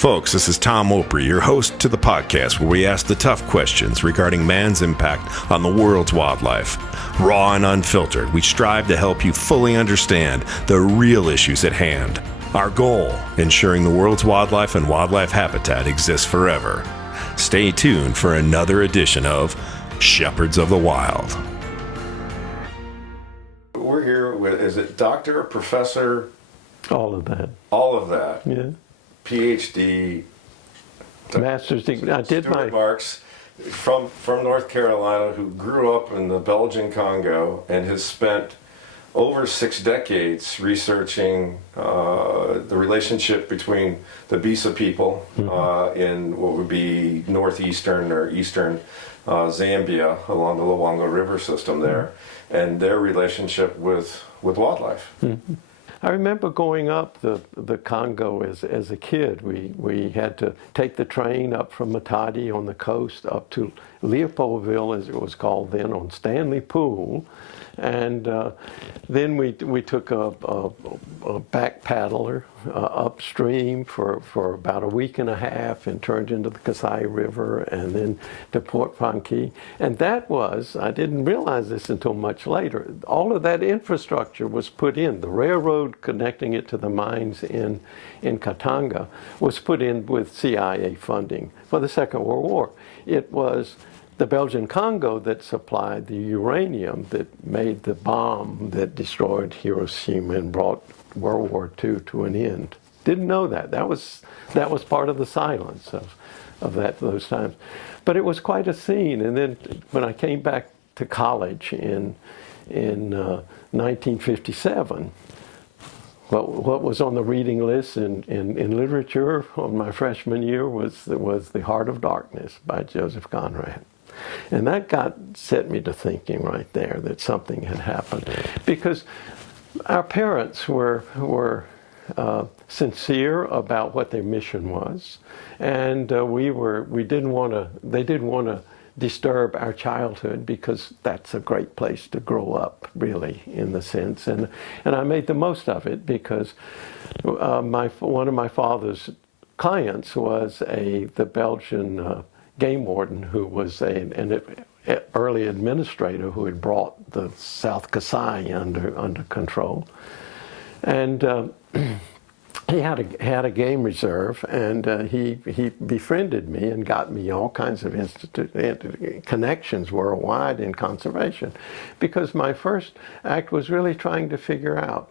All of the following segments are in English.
Folks, this is Tom Opre, your host to the podcast where we ask the tough questions regarding man's impact on the world's wildlife. Raw and unfiltered, we strive to help you fully understand the real issues at hand. Our goal, ensuring the world's wildlife and wildlife habitat exists forever. Stay tuned for another edition of Shepherds of the Wild. We're here with, is it doctor, professor? All of that. All of that. Yeah. PhD. Master's degree. I did Stuart Marks from North Carolina, who grew up in the Belgian Congo and has spent over 6 decades researching the relationship between the Bisa people in what would be northeastern or eastern Zambia along the Luangwa River system there, and their relationship with wildlife. Mm-hmm. I remember going up the Congo as a kid. We had to take the train up from Matadi on the coast up to Leopoldville, as it was called then, on Stanley Pool. And then we took a back paddler upstream for about a week and a half and turned into the Kasai River and then to Port Franqui. And that was, I didn't realize this until much later, all of that infrastructure was put in. The railroad connecting it to the mines in Katanga was put in with CIA funding for the Second World War. It was the Belgian Congo that supplied the uranium that made the bomb that destroyed Hiroshima and brought World War II to an end. Didn't know that. That was part of the silence of those times. But it was quite a scene. And then when I came back to college in 1957, what was on the reading list in literature on my freshman year was The Heart of Darkness by Joseph Conrad. And that set me to thinking right there that something had happened, because our parents were sincere about what their mission was, and they didn't want to disturb our childhood, because that's a great place to grow up, really, in the sense. And I made the most of it, because one of my father's clients was the Belgian game warden, who was an early administrator who had brought the South Kasai under control, and he had a game reserve, and he befriended me and got me all kinds of connections worldwide in conservation, because my first act was really trying to figure out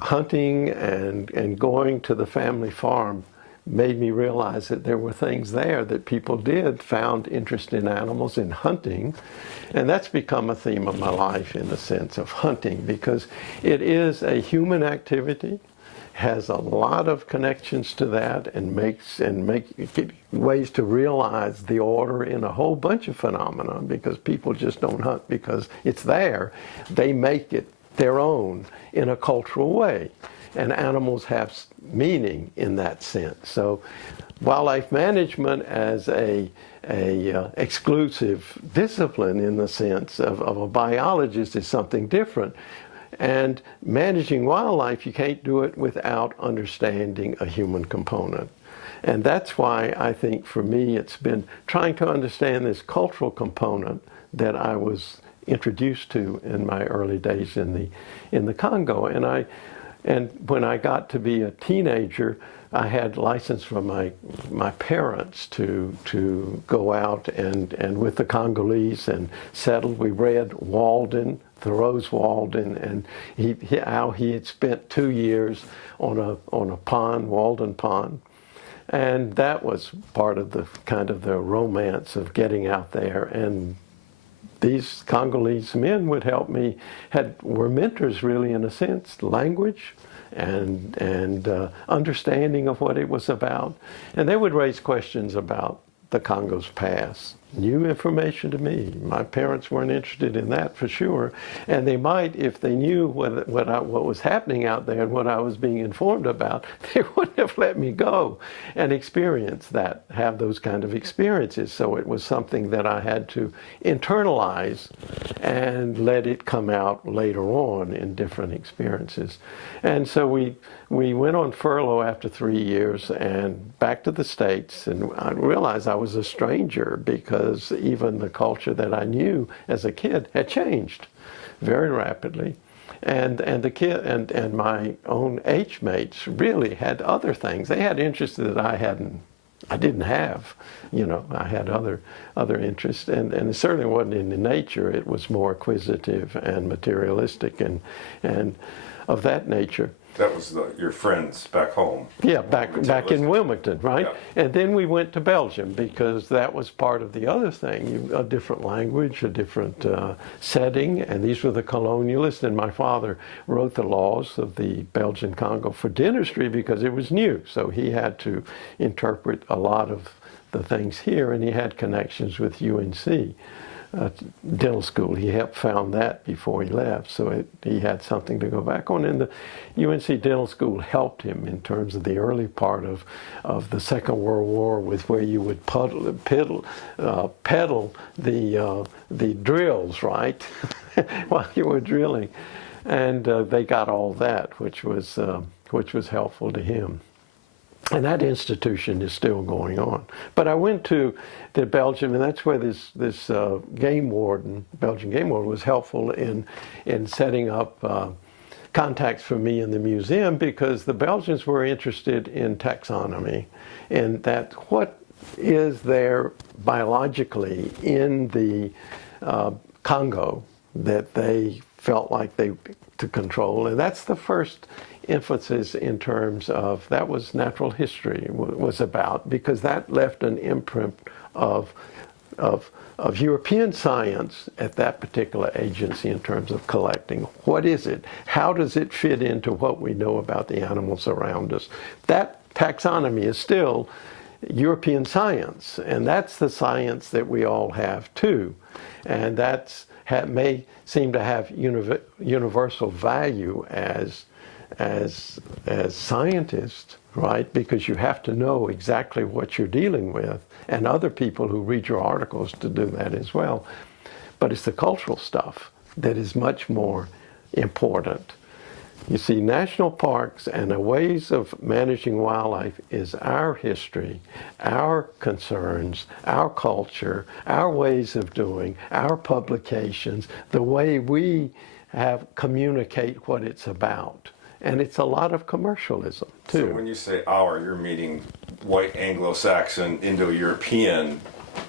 hunting and going to the family farm. Made me realize that there were things there that people found interest in animals, in hunting, and that's become a theme of my life, in the sense of hunting, because it is a human activity, has a lot of connections to that, and makes ways to realize the order in a whole bunch of phenomena, because people just don't hunt because it's there. They make it their own in a cultural way. And animals have meaning in that sense. So wildlife management as a exclusive discipline, in the sense of a biologist, is something different. And managing wildlife, you can't do it without understanding a human component. And that's why I think for me it's been trying to understand this cultural component that I was introduced to in my early days in the Congo. And when I got to be a teenager, I had license from my parents to go out and with the Congolese and settled. We read Walden, Thoreau's Walden, and how he had spent 2 years on a pond, Walden Pond. And that was part of the kind of the romance of getting out there. And these Congolese men would help me, were mentors really, in a sense, language and understanding of what it was about. And they would raise questions about the Congo's past, new information to me. My parents weren't interested in that for sure, and they might if they knew what was happening out there and what I was being informed about. They wouldn't have let me go and experience that, have those kind of experiences. So it was something that I had to internalize and let it come out later on in different experiences. And so we went on furlough after 3 years and back to the States, and I realized I was a stranger because even the culture that I knew as a kid had changed very rapidly. And the kid and my own age mates really had other things. They had interests that I didn't have. You know, I had other interests, and it certainly wasn't in the nature. It was more acquisitive and materialistic and of that nature. That was your friends back home. Yeah, back in Wilmington, right? Yeah. And then we went to Belgium because that was part of the other thing, a different language, a different setting, and these were the colonialists, and my father wrote the laws of the Belgian Congo for dentistry because it was new, so he had to interpret a lot of the things here, and he had connections with UNC. Dental school. He helped found that before he left, so he had something to go back on. And the UNC Dental School helped him in terms of the early part of the Second World War, with where you would pedal the drills, right, while you were drilling, and they got all that, which was helpful to him. And that institution is still going on. But I went to Belgium, and that's where this game warden, Belgian game warden, was helpful in setting up contacts for me in the museum, because the Belgians were interested in taxonomy, in that what is there biologically in the Congo that they felt like to control. And that's the first emphasis in terms of, that was natural history was about, because that left an imprint of European science at that particular agency in terms of collecting. What is it? How does it fit into what we know about the animals around us? That taxonomy is still European science, and that's the science that we all have too. And may seem to have universal value as scientists, right? Because you have to know exactly what you're dealing with, and other people who read your articles to do that as well. But it's the cultural stuff that is much more important. You see, national parks and the ways of managing wildlife is our history, our concerns, our culture, our ways of doing, our publications, the way we communicate what it's about. And it's a lot of commercialism, too. So when you say our, you're meaning white Anglo-Saxon, Indo-European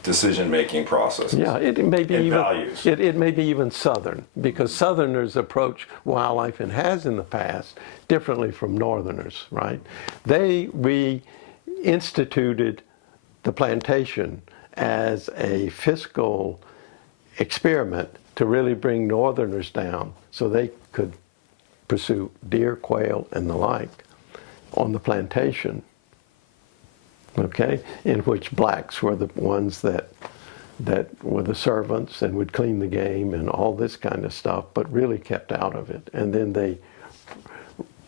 decision-making processes. Yeah, it may be and even values. It may be even Southern, because Southerners approach wildlife, and has in the past, differently from Northerners, right? They reinstituted the plantation as a fiscal experiment to really bring Northerners down so they could pursue deer, quail, and the like on the plantation, okay, in which blacks were the ones that were the servants and would clean the game and all this kind of stuff, but really kept out of it. And then they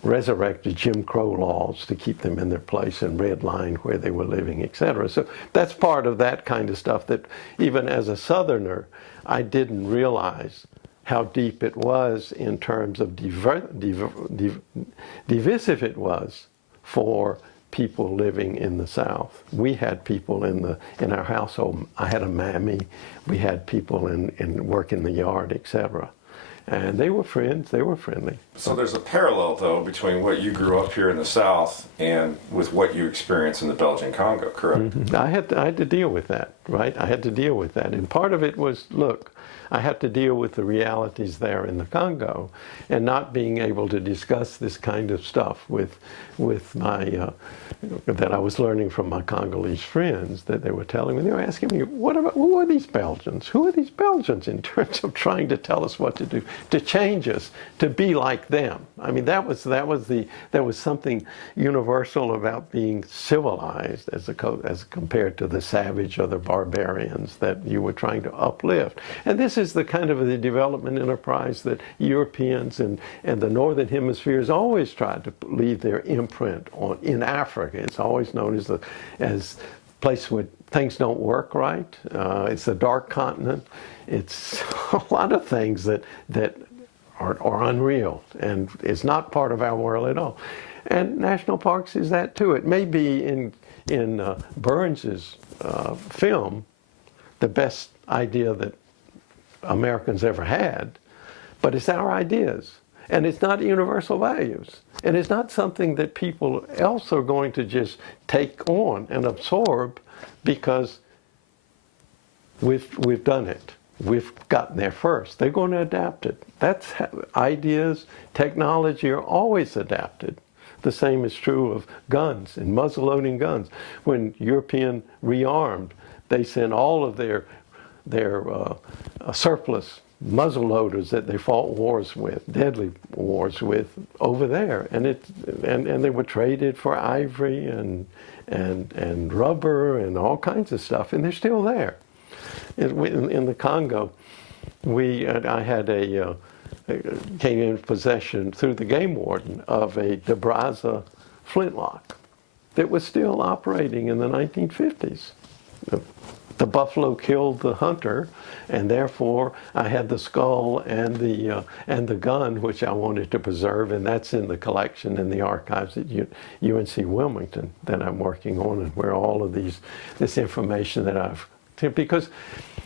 resurrected Jim Crow laws to keep them in their place and redline where they were living, etc. So that's part of that kind of stuff that even as a Southerner, I didn't realize how deep it was in terms of divisive it was for people living in the South. We had people in our household. I had a mammy. We had people in work in the yard, etc. And they were friends. They were friendly. So there's a parallel, though, between what you grew up here in the South and with what you experienced in the Belgian Congo, correct? Mm-hmm. I had to deal with that, right? I had to deal with that. And part of it was, look, I had to deal with the realities there in the Congo, and not being able to discuss this kind of stuff with my that I was learning from my Congolese friends, that they were telling me. They were asking me, who are these Belgians? Who are these Belgians in terms of trying to tell us what to do, to change us, to be like them? I mean, there was something universal about being civilized as compared to the savage or the barbarians that you were trying to uplift. And this is the kind of the development enterprise that Europeans and the Northern Hemisphere has always tried to leave their imprint on. In Africa, it's always known as a place where things don't work right. It's a dark continent. It's a lot of things that are unreal and is not part of our world at all. And national parks is that too. It may be in Burns's film the best idea that Americans ever had, but it's our ideas. And it's not universal values. And it's not something that people else are going to just take on and absorb because we've done it. We've gotten there first. They're going to adapt it. That's how ideas, technology are always adapted. The same is true of guns and muzzle-loading guns. When European rearmed, they sent all of their surplus muzzle loaders that they fought wars with, deadly wars with, over there, and they were traded for ivory and rubber and all kinds of stuff, and they're still there. In the Congo, I came in possession through the game warden of a de Brazza flintlock that was still operating in the 1950s. The buffalo killed the hunter, and therefore I had the skull and the gun, which I wanted to preserve, and that's in the collection in the archives at UNC Wilmington that I'm working on, and where all of this information that because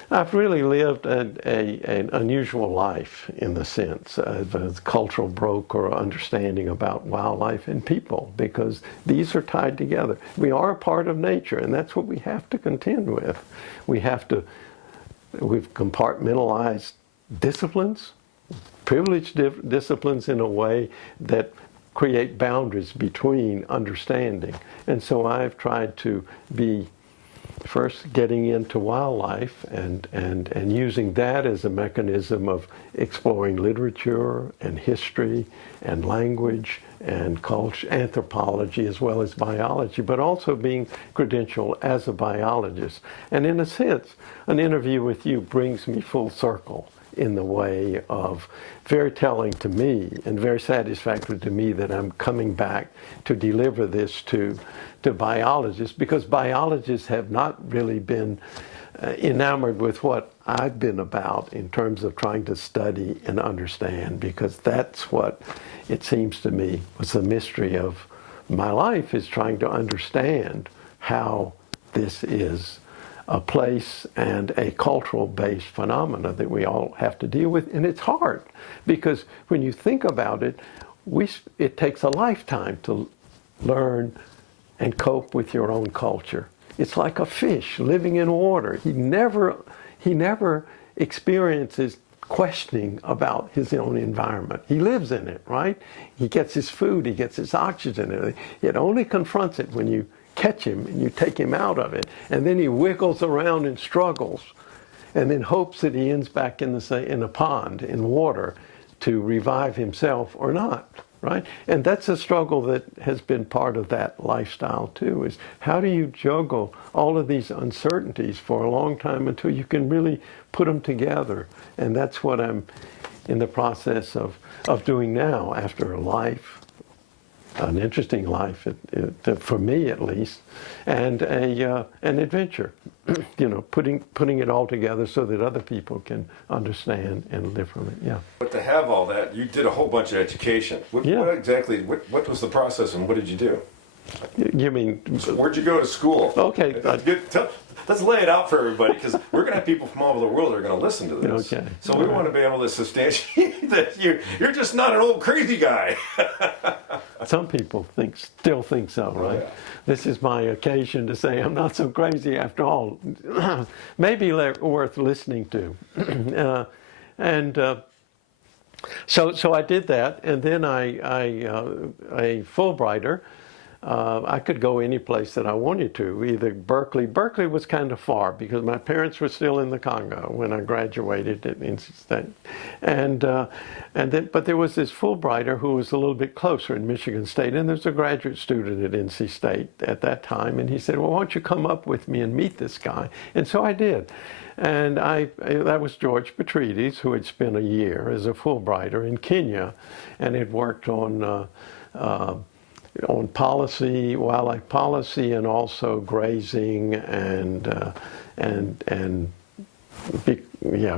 I've really lived an unusual life in the sense of a cultural broker understanding about wildlife and people, because these are tied together. We are a part of nature, and that's what we have to contend with. We've compartmentalized disciplines, privileged disciplines in a way that create boundaries between understanding. And so I've tried to be first getting into wildlife and using that as a mechanism of exploring literature and history and language and culture, anthropology as well as biology, but also being credentialed as a biologist. And in a sense, an interview with you brings me full circle in the way of very telling to me and very satisfactory to me that I'm coming back to deliver this to biologists, because biologists have not really been enamored with what I've been about in terms of trying to study and understand, because that's what it seems to me was the mystery of my life, is trying to understand how this is a place and a cultural-based phenomena that we all have to deal with. And it's hard, because when you think about it, it takes a lifetime to learn and cope with your own culture. It's like a fish living in water. He never experiences questioning about his own environment. He lives in it, right? He gets his food, he gets his oxygen. It only confronts it when you catch him and you take him out of it. And then he wiggles around and struggles, and then hopes that he ends back in a pond, in water, to revive himself or not. Right? And that's a struggle that has been part of that lifestyle too, is how do you juggle all of these uncertainties for a long time until you can really put them together? And that's what I'm in the process of doing now, after a life, an interesting life, for me at least, and an adventure. Putting it all together so that other people can understand and live from it. Yeah. But to have all that, you did a whole bunch of education. What what was the process, and what did you do? You mean? Where'd you go to school? Okay. Let's lay it out for everybody, because we're going to have people from all over the world that are going to listen to this. Okay. So we want to be able to substantiate that you're just not an old crazy guy. Some people still think so, right? Yeah. This is my occasion to say I'm not so crazy after all. Maybe worth listening to. So I did that, and then a Fulbrighter I could go any place that I wanted to, either Berkeley. Berkeley was kind of far because my parents were still in the Congo when I graduated at NC State. But there was this Fulbrighter who was a little bit closer in Michigan State, and there's a graduate student at NC State at that time, and he said, well, why don't you come up with me and meet this guy? And so I did. And that was George Petrides, who had spent a year as a Fulbrighter in Kenya, and had worked on policy, wildlife policy, and also grazing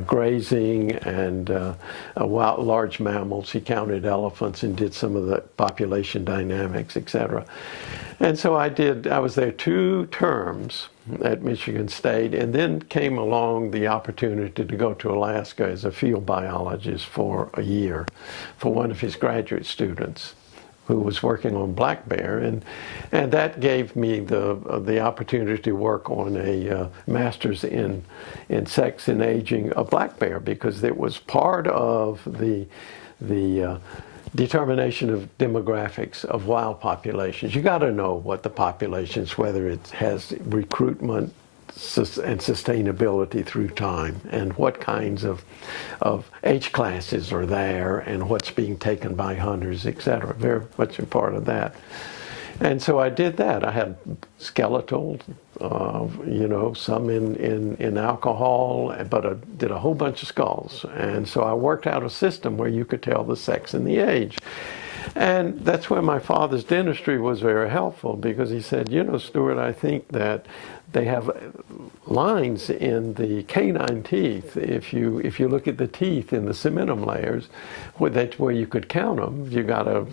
grazing and large mammals. He counted elephants and did some of the population dynamics, etc. And so I was there 2 terms at Michigan State, and then came along the opportunity to go to Alaska as a field biologist for a year for one of his graduate students who was working on black bear, and that gave me the opportunity to work on a master's in sex and aging of black bear, because it was part of the determination of demographics of wild populations. You got to know what the populations, whether it has recruitment and sustainability through time, and what kinds of age classes are there, and what's being taken by hunters, etc. Very much a part of that. And so I did that. I had skeletal, some in alcohol, but I did a whole bunch of skulls. And so I worked out a system where you could tell the sex and the age. And that's where my father's dentistry was very helpful, because he said, Stuart, I think that they have lines in the canine teeth. If you look at the teeth in the cementum layers, where you could count them, you got to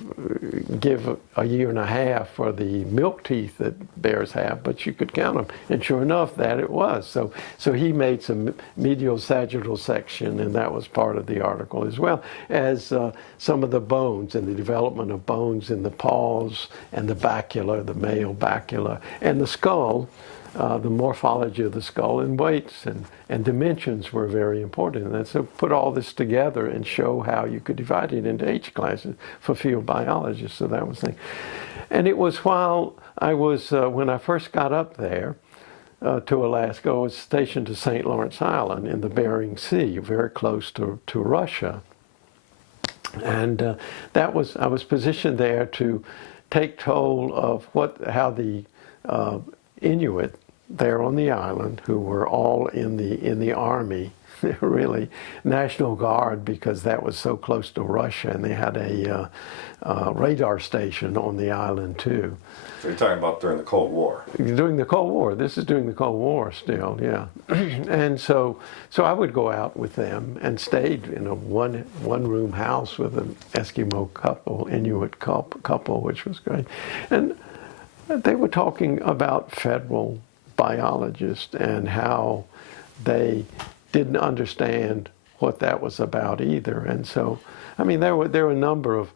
give a year and a half for the milk teeth that bears have, but you could count them. And sure enough, that it was. So he made some medial sagittal section, and that was part of the article, as well as some of the bones and the development of bones in the paws and the bacula, the male bacula, and the skull. The morphology of the skull and weights and dimensions were very important. And so put all this together and show how you could divide it into age classes for field biologists. So that was the thing. And it was while I was, when I first got up there to Alaska, I was stationed to St. Lawrence Island in the Bering Sea, very close to Russia. And I was positioned there to take toll of how the Inuit there on the island, who were all in the army, really National Guard, because that was so close to Russia, and they had a radar station on the island too. So you're talking about during the Cold War? During the Cold War. This is during the Cold War still, yeah. And so I would go out with them and stayed in a one-room house with an Eskimo couple, Inuit couple, which was great. And they were talking about federal biologists and how they didn't understand what that was about either. And so, I mean, there were a number of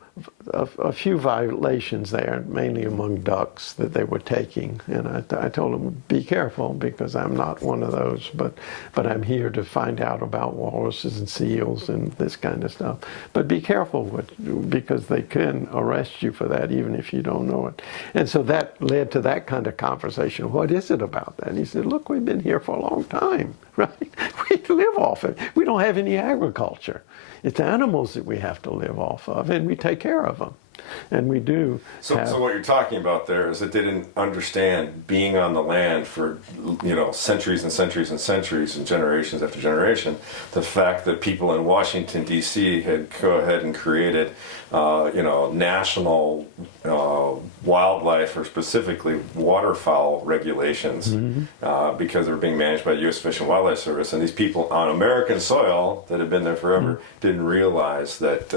a few violations there, mainly among ducks, that they were taking. And I told them, be careful, because I'm not one of those, but I'm here to find out about walruses and seals and this kind of stuff. But be careful, because they can arrest you for that, even if you don't know it. And so that led to that kind of conversation. What is it about that? And he said, look, we've been here for a long time, right? We live off it. We don't have any agriculture. It's animals that we have to live off of, and we take care of them. And we do. So what you're talking about there is that they didn't understand being on the land for, centuries and centuries and centuries and generations after generation. The fact that people in Washington, D.C. had go ahead and created, national wildlife, or specifically waterfowl regulations, because they were being managed by the U.S. Fish and Wildlife Service. And these people on American soil that had been there forever didn't realize that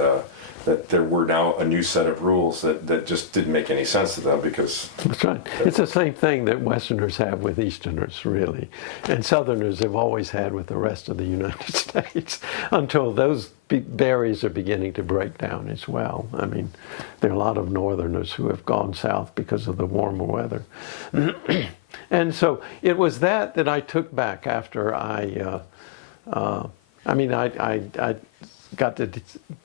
there were now a new set of rules that just didn't make any sense to them, because... That's right. It's the same thing that Westerners have with Easterners, really. And Southerners have always had with the rest of the United States, until those barriers are beginning to break down as well. I mean, there are a lot of Northerners who have gone south because of the warmer weather. And so it was that I took back after I got to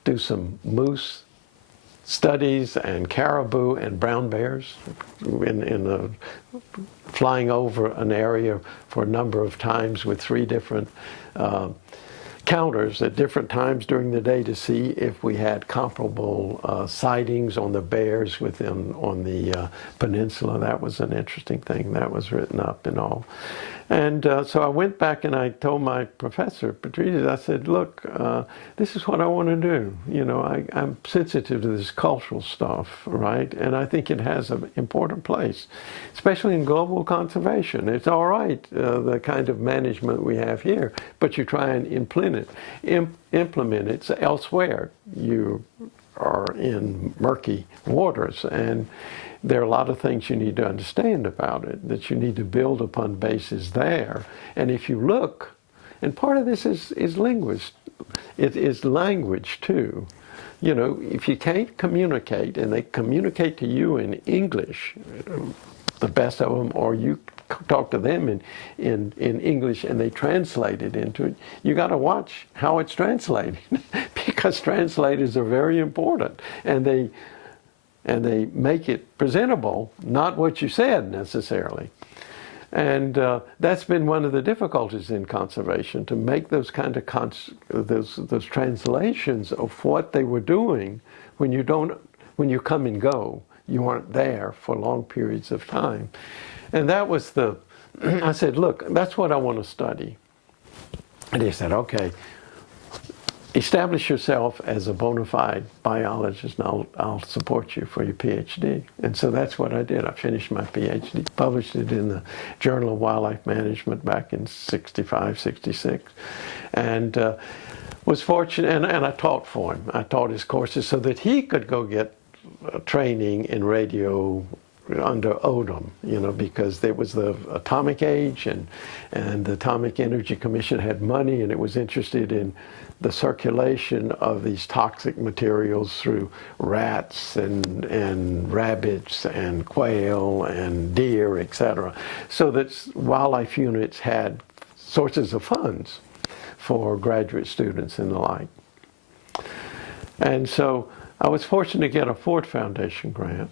do some moose studies and caribou and brown bears flying over an area for a number of times with 3 different counters at different times during the day to see if we had comparable sightings on the bears on the peninsula. That was an interesting thing. That was written up and all. And so I went back and I told my professor, Patrice, I said, look, this is what I want to do. You know, I'm sensitive to this cultural stuff, right? And I think it has an important place, especially in global conservation. It's all right, the kind of management we have here, but you try and implement it elsewhere. You are in murky waters, and there are a lot of things you need to understand about it, that you need to build upon bases there. And if you look, and part of this is it is language too. You know, if you can't communicate, and they communicate to you in English, the best of them, or you talk to them in English and they translate it into it, you got to watch how it's translated because translators are very important, and they make it presentable, not what you said necessarily. And that's been one of the difficulties in conservation, to make those kind of those translations of what they were doing when you come and go. You weren't there for long periods of time. And that was I said, look, that's what I want to study. And he said, okay, establish yourself as a bona fide biologist, and I'll support you for your PhD. And so that's what I did. I finished my PhD, published it in the Journal of Wildlife Management back in 65, 66. And was fortunate, and I taught for him. I taught his courses so that he could go get training in radio under Odom, you know, because there was the atomic age, and the Atomic Energy Commission had money, and it was interested in the circulation of these toxic materials through rats and rabbits and quail and deer, etc. So that wildlife units had sources of funds for graduate students and the like. And so I was fortunate to get a Ford Foundation grant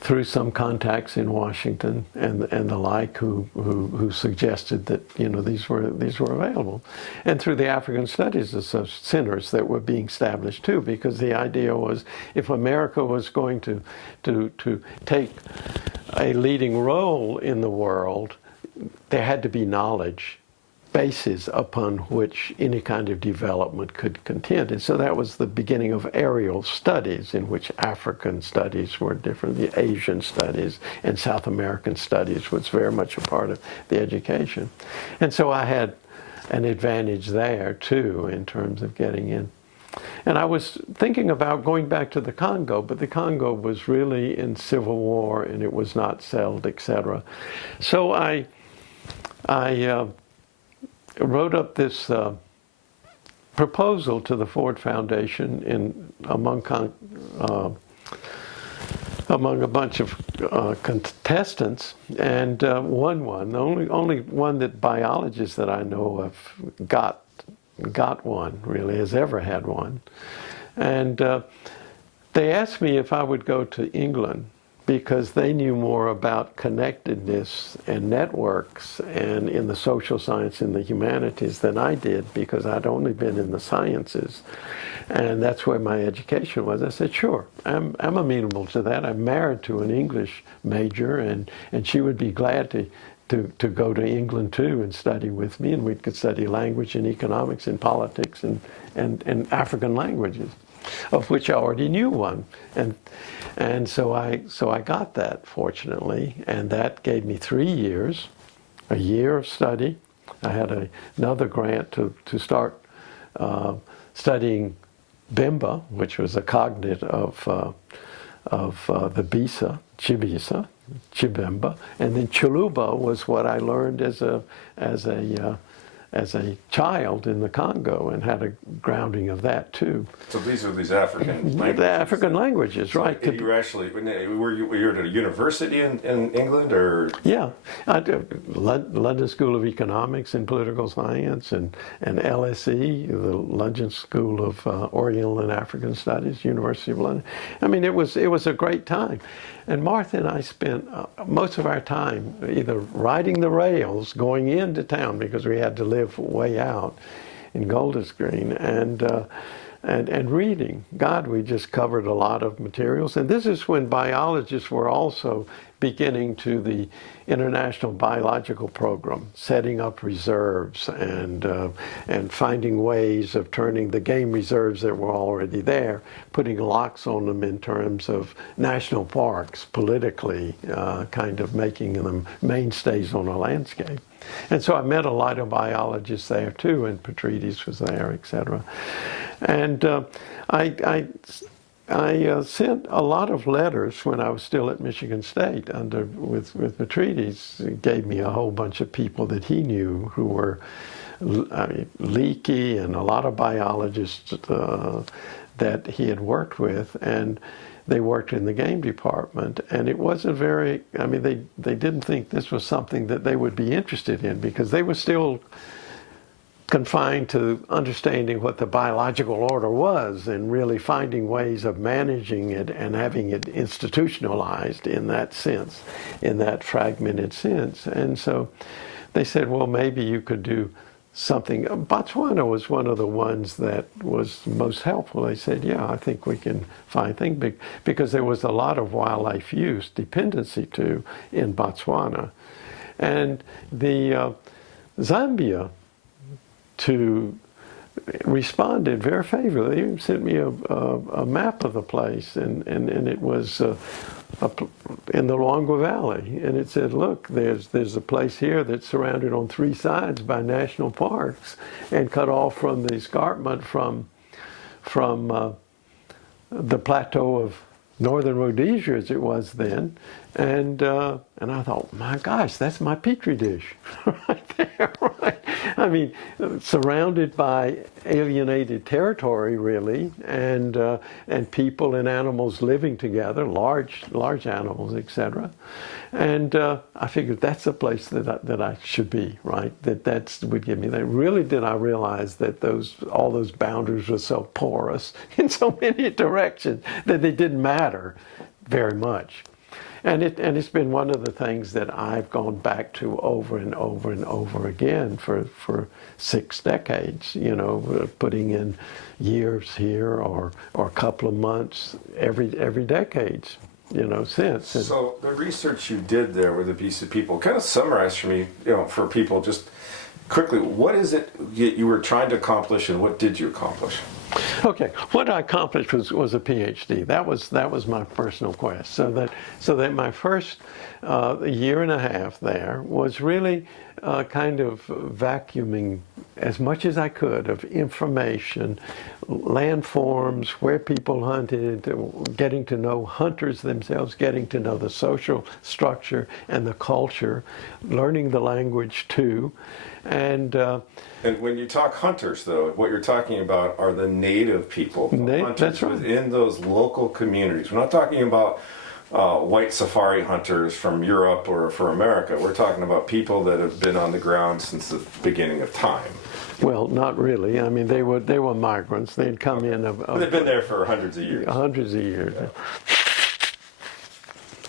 through some contacts in Washington and the like, who suggested that, you know, these were available, and through the African Studies centers that were being established too, because the idea was, if America was going to take a leading role in the world, there had to be knowledge bases upon which any kind of development could contend. And so that was the beginning of aerial studies, in which African studies were different, the Asian studies, and South American studies was very much a part of the education. And so I had an advantage there too, in terms of getting in. And I was thinking about going back to the Congo, but the Congo was really in civil war, and it was not settled, etc. So I wrote up this proposal to the Ford Foundation among a bunch of contestants, and won one. The only one that biologists that I know of got one, really, has ever had one. And they asked me if I would go to England, because they knew more about connectedness and networks and in the social science and the humanities than I did, because I'd only been in the sciences. And that's where my education was. I said, sure, I'm amenable to that. I'm married to an English major, and she would be glad to go to England too and study with me, and we could study language and economics and politics and African languages, of which I already knew one. And so I got that, fortunately, and that gave me 3 years, a year of study. I had another grant to start studying Bimba, which was a cognate of the Bisa, Chibimba, and then Chuluba was what I learned as a child in the Congo and had a grounding of that too. So these are these African languages. The African languages, right? You were actually, were you at a university in England, or? Yeah, I do. London School of Economics and Political Science, and LSE, the London School of Oriental and African Studies, University of London. I mean, it was a great time. And Martha and I spent most of our time either riding the rails, going into town because we had to live way out in Golders Green, and reading. God, we just covered a lot of materials. And this is when biologists were also beginning to the International Biological Program, setting up reserves and finding ways of turning the game reserves that were already there, putting locks on them in terms of national parks, politically, kind of making them mainstays on a landscape. And so I met a lot of biologists there too, and Petrides was there, etc. And I sent a lot of letters when I was still at Michigan State with Petrides. He gave me a whole bunch of people that he knew who were Leakey and a lot of biologists that he had worked with, and they worked in the game department. And it wasn't very, I mean, they didn't think this was something that they would be interested in because they were still confined to understanding what the biological order was and really finding ways of managing it and having it institutionalized in that sense, in that fragmented sense. And so they said, well, maybe you could do something. Botswana was one of the ones that was most helpful. They said, yeah, I think we can find things, because there was a lot of wildlife use, dependency to, in Botswana. And the Zambia responded very favorably. They even sent me a map of the place, and it was in the Luangwa Valley, and it said, look, there's a place here that's surrounded on three sides by national parks and cut off from the escarpment from the plateau of northern Rhodesia, as it was then. And I thought, my gosh, that's my petri dish right there, right? I mean, surrounded by alienated territory, really, and people and animals living together, large animals, etc. And I figured that's a place that I should be, right? That would give me that. Really, did I realize that all those boundaries were so porous in so many directions that they didn't matter very much. And it's been one of the things that I've gone back to over and over and over again for 6 decades, you know, putting in years here or a couple of months every decades, you know, since. So the research you did there with the Bisa people, kind of summarize for me, you know, for people just quickly, what is it you were trying to accomplish, and what did you accomplish? Okay, what I accomplished was a PhD. That was my personal quest. So that my first year and a half there was really kind of vacuuming as much as I could of information, landforms, where people hunted, getting to know hunters themselves, getting to know the social structure and the culture, learning the language too. And when you talk hunters, though, what you're talking about are the native people, hunters that's right. within those local communities. We're not talking about white safari hunters from Europe or for America. We're talking about people that have been on the ground since the beginning of time. Well, not really. I mean, they were migrants. They'd come in. They've been there for hundreds of years. Hundreds of years. Yeah.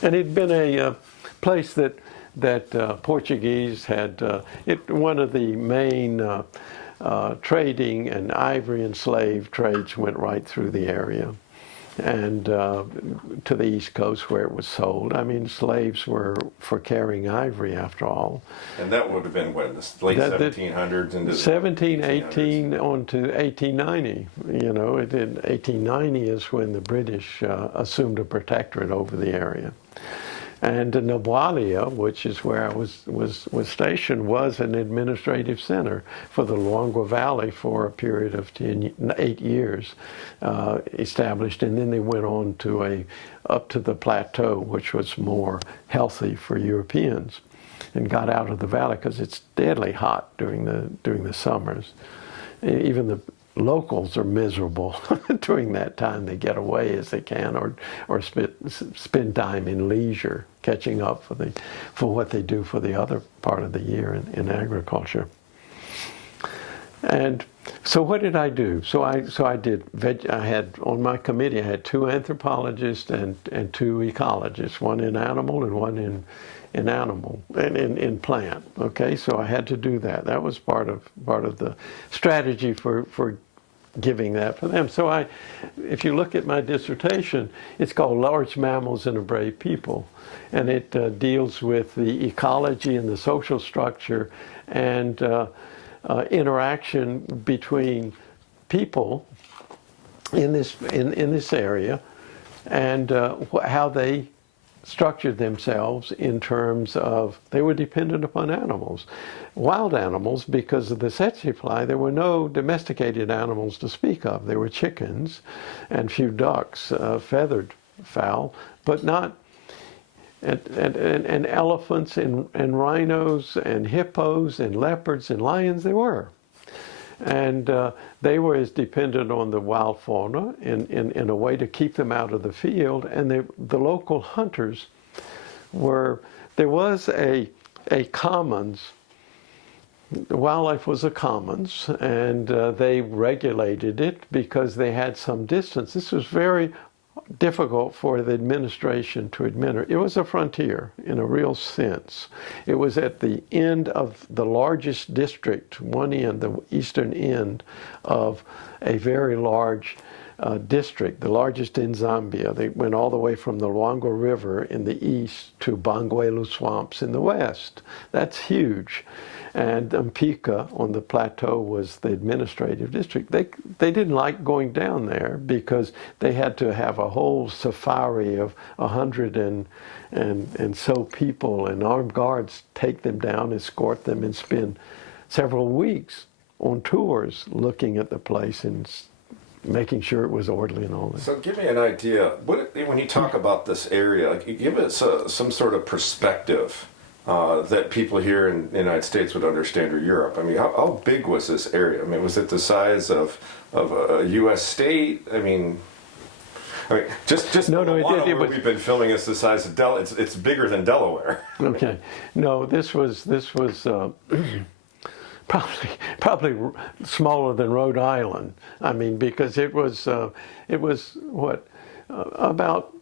And it'd been a place that Portuguese had, one of the main trading and ivory and slave trades went right through the area, and to the East Coast where it was sold. I mean, slaves were for carrying ivory, after all. And that would have been when, the late 1700s into 1718 on to 1890. You know, 1890 is when the British assumed a protectorate over the area. And Nabwalia, which is where I was stationed, was an administrative center for the Luangwa Valley for a period of 8 years, established, and then they went on to up to the plateau, which was more healthy for Europeans. and got out of the valley because it's deadly hot during the summers. Even the locals are miserable during that time. They get away as they can, or spend time in leisure, catching up for what they do for the other part of the year in agriculture. And so what did I do? I had on my committee, I had 2 anthropologists and 2 ecologists, one in animal and one in plant. Okay, so I had to do that. That was part of the strategy for giving that for them. So if you look at my dissertation, it's called Large Mammals and a Brave People, and it deals with the ecology and the social structure and interaction between people in this area, and how they structured themselves in terms of they were dependent upon animals, wild animals, because of the tsetse fly. There were no domesticated animals to speak of. There were chickens and few ducks, feathered fowl, but not. And elephants and rhinos and hippos and leopards and lions they were. And they were as dependent on the wild fauna in a way to keep them out of the field. And the local hunters there was a commons. The wildlife was a commons, and they regulated it because they had some distance. This was very difficult for the administration to administer. It was a frontier in a real sense. It was at the end of the largest district, one end, the eastern end of a very large district, the largest in Zambia. They went all the way from the Luangwa River in the east to Bangwelu swamps in the west. That's huge. And Mpika on the plateau was the administrative district. They didn't like going down there because they had to have a whole safari of 100 and so people and armed guards take them down, escort them, and spend several weeks on tours looking at the place and making sure it was orderly and all that. So give me an idea. When you talk about this area, give us some sort of perspective that people here in the United States would understand, or Europe. I mean, how big was this area? I mean, was it the size of a U.S. state? I mean, just no, where we've been filming is the size of it's bigger than Delaware. Okay, no, this was probably smaller than Rhode Island. I mean, because it was about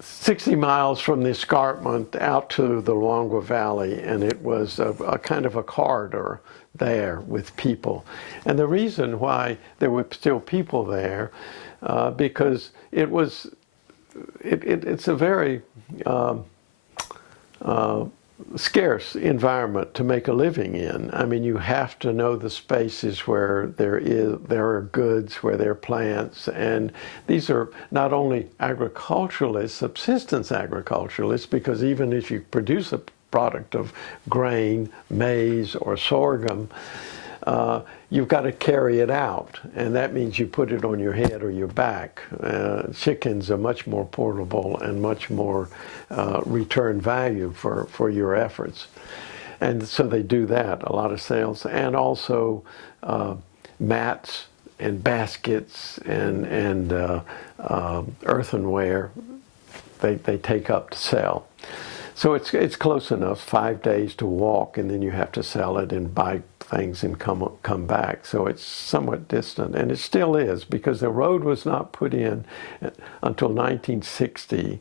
60 miles from the escarpment out to the Luangwa Valley, and it was a kind of a corridor there with people. And the reason why there were still people there, because it's a very scarce environment to make a living in. I mean, you have to know the spaces where there are goods, where there are plants, and these are not only agriculturalists, subsistence agriculturalists, because even if you produce a product of grain, maize, or sorghum, you've got to carry it out, and that means you put it on your head or your back. Chickens are much more portable and much more return value for your efforts. And so they do that, a lot of sales, and also mats and baskets and earthenware they take up to sell. So it's close enough, 5 days to walk, and then you have to sell it and buy things and come back. So it's somewhat distant, and it still is, because the road was not put in until 1960,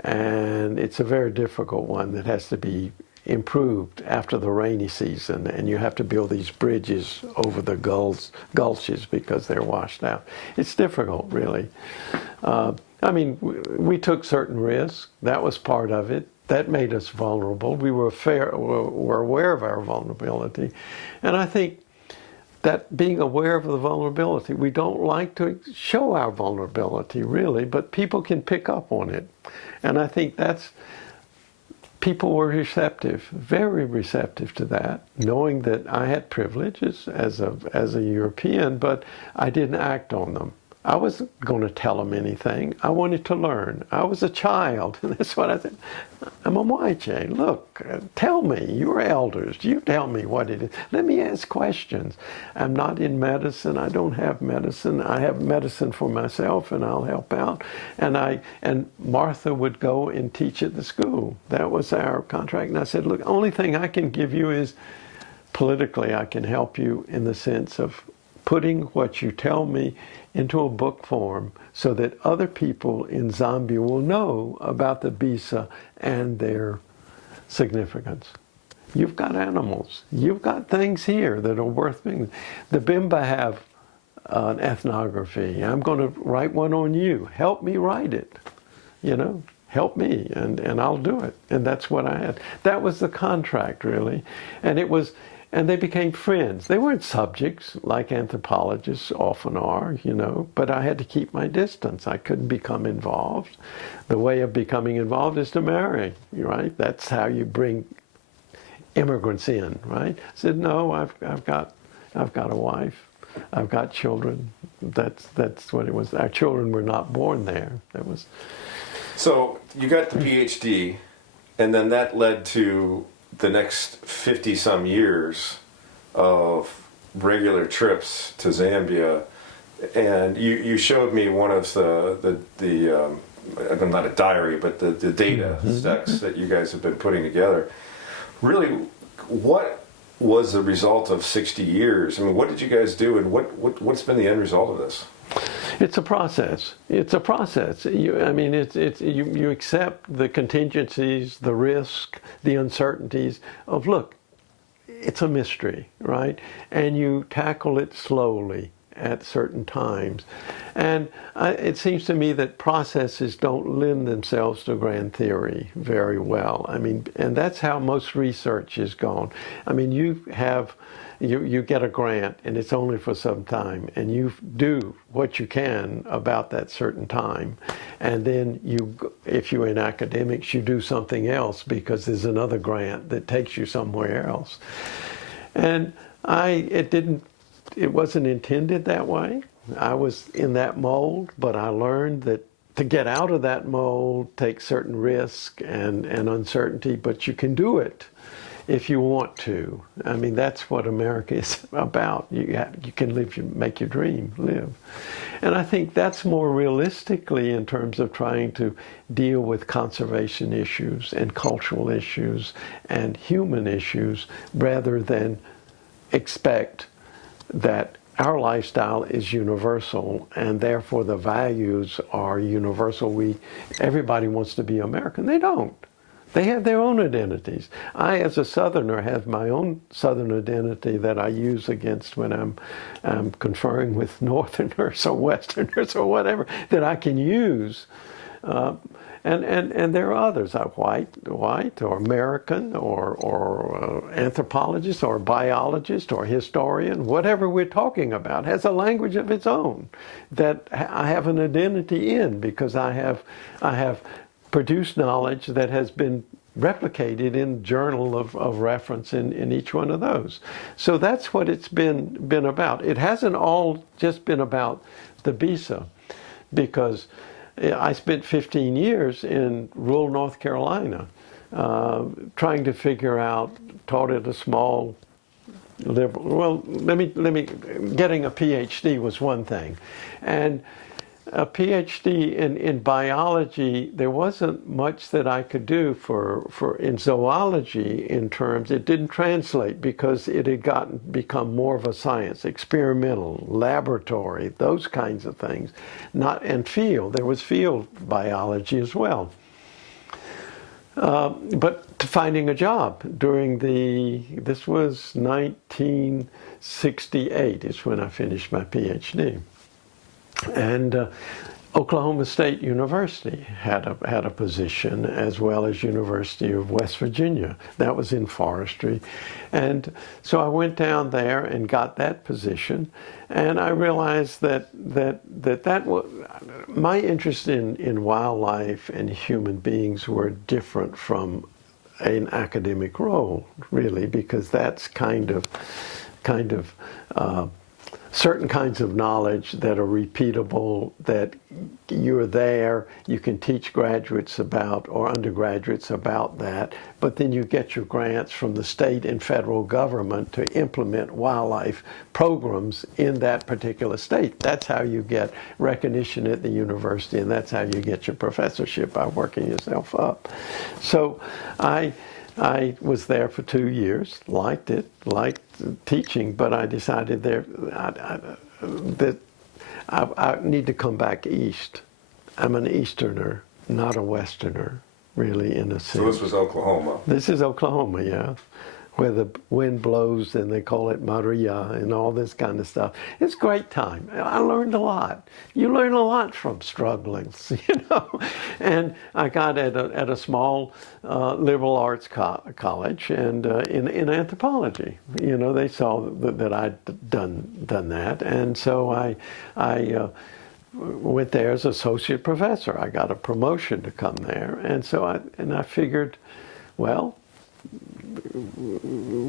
and it's a very difficult one that has to be improved after the rainy season, and you have to build these bridges over the gulches because they're washed out. It's difficult, really. I mean, we took certain risks. That was part of it. That made us vulnerable. We were aware of our vulnerability. And I think that being aware of the vulnerability, we don't like to show our vulnerability, really, but people can pick up on it. And I think people were receptive, very receptive to that, knowing that I had privileges as a European, but I didn't act on them. I wasn't going to tell them anything. I wanted to learn. I was a child, and that's what I said. I'm a YJ. Look, tell me. You're elders. You tell me what it is. Let me ask questions. I'm not in medicine. I don't have medicine. I have medicine for myself, and I'll help out. And Martha would go and teach at the school. That was our contract. And I said, look, only thing I can give you is politically I can help you in the sense of putting what you tell me into a book form so that other people in Zambia will know about the Bisa and their significance. You've got animals. You've got things here that are worth being. The Bimba have an ethnography. I'm going to write one on you. Help me write it. You know, help me, and I'll do it. And that's what I had. That was the contract, really. And they became friends. They weren't subjects like anthropologists often are, you know, but I had to keep my distance. I couldn't become involved. The way of becoming involved is to marry, right? That's how you bring immigrants in, right? I said, no, I've got a wife. I've got children. That's what it was. Our children were not born there. That was. So you got the PhD, and then that led to the next 50 some years of regular trips to Zambia, and you showed me one of the not a diary, but the data stacks that you guys have been putting together. Really, what was the result of 60 years? I mean, what did you guys do, and what's been the end result of this? It's a process. It's a process. You accept the contingencies, the risk, the uncertainties of, look, it's a mystery, right? And you tackle it slowly at certain times. And it seems to me that processes don't lend themselves to grand theory very well. I mean, and that's how most research is gone. I mean, you get a grant and it's only for some time, and you do what you can about that certain time, and then if you're in academics, you do something else because there's another grant that takes you somewhere else. And it wasn't intended that way. I was in that mold, but I learned that to get out of that mold takes certain risk and uncertainty, but you can do it if you want to. I mean, that's what America is about. You can make your dream live. And I think that's more realistically in terms of trying to deal with conservation issues and cultural issues and human issues, rather than expect that our lifestyle is universal and therefore the values are universal. Everybody wants to be American. They don't. They have their own identities. I, as a Southerner, have my own Southern identity that I use against when I'm conferring with Northerners or Westerners or whatever, that I can use. And there are others, white or American or anthropologist or biologist or historian, whatever we're talking about, has a language of its own that I have an identity in, because I have produced knowledge that has been replicated in journal of reference in each one of those. So that's what it's been about. It hasn't all just been about the Bisa, because I spent 15 years in rural North Carolina trying to figure out, taught at a small liberal, getting a PhD was one thing. And a PhD in biology, there wasn't much that I could do for in zoology in terms, it didn't translate because it had become more of a science, experimental, laboratory, those kinds of things, and field. There was field biology as well. But finding a job this was 1968 is when I finished my PhD. And Oklahoma State University had a position, as well as University of West Virginia. That was in forestry. And so I went down there and got that position. And I realized that was, my interest in wildlife and human beings were different from an academic role, really, because that's kind of certain kinds of knowledge that are repeatable, that you're there, you can teach graduates about or undergraduates about that, but then you get your grants from the state and federal government to implement wildlife programs in that particular state. That's how you get recognition at the university, and that's how you get your professorship, by working yourself up. So I was there for 2 years, liked it, liked teaching, but I decided that I need to come back east. I'm an Easterner, not a Westerner, really, in a sense. So this was Oklahoma. This is Oklahoma, yeah, where the wind blows and they call it Maria and all this kind of stuff. It's a great time. I learned a lot. You learn a lot from struggling, you know. And I got at a small liberal arts college and in anthropology. You know, they saw that I'd done that, and so I went there as associate professor. I got a promotion to come there, and so I figured, well,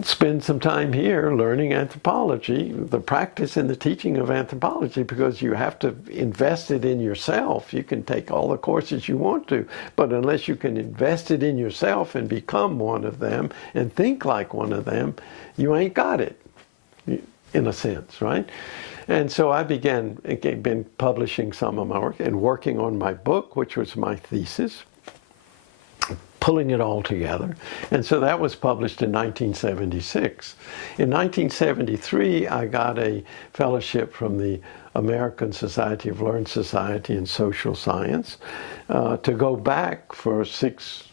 spend some time here learning anthropology, the practice and the teaching of anthropology, because you have to invest it in yourself. You can take all the courses you want to, but unless you can invest it in yourself and become one of them and think like one of them, you ain't got it, in a sense, right? And so I been publishing some of my work and working on my book, which was my thesis, pulling it all together. And so that was published in 1976. In 1973, I got a fellowship from the American Society of Learned Society and Social Science to go back for six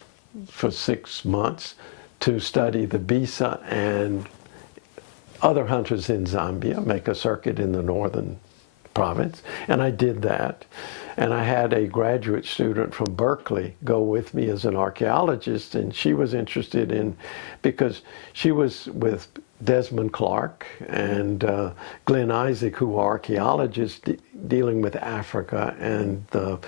months to study the Bisa and other hunters in Zambia, make a circuit in the northern province, and I did that. And I had a graduate student from Berkeley go with me as an archaeologist, and she was interested in, because she was with Desmond Clark and Glenn Isaac, who are archaeologists dealing with Africa and the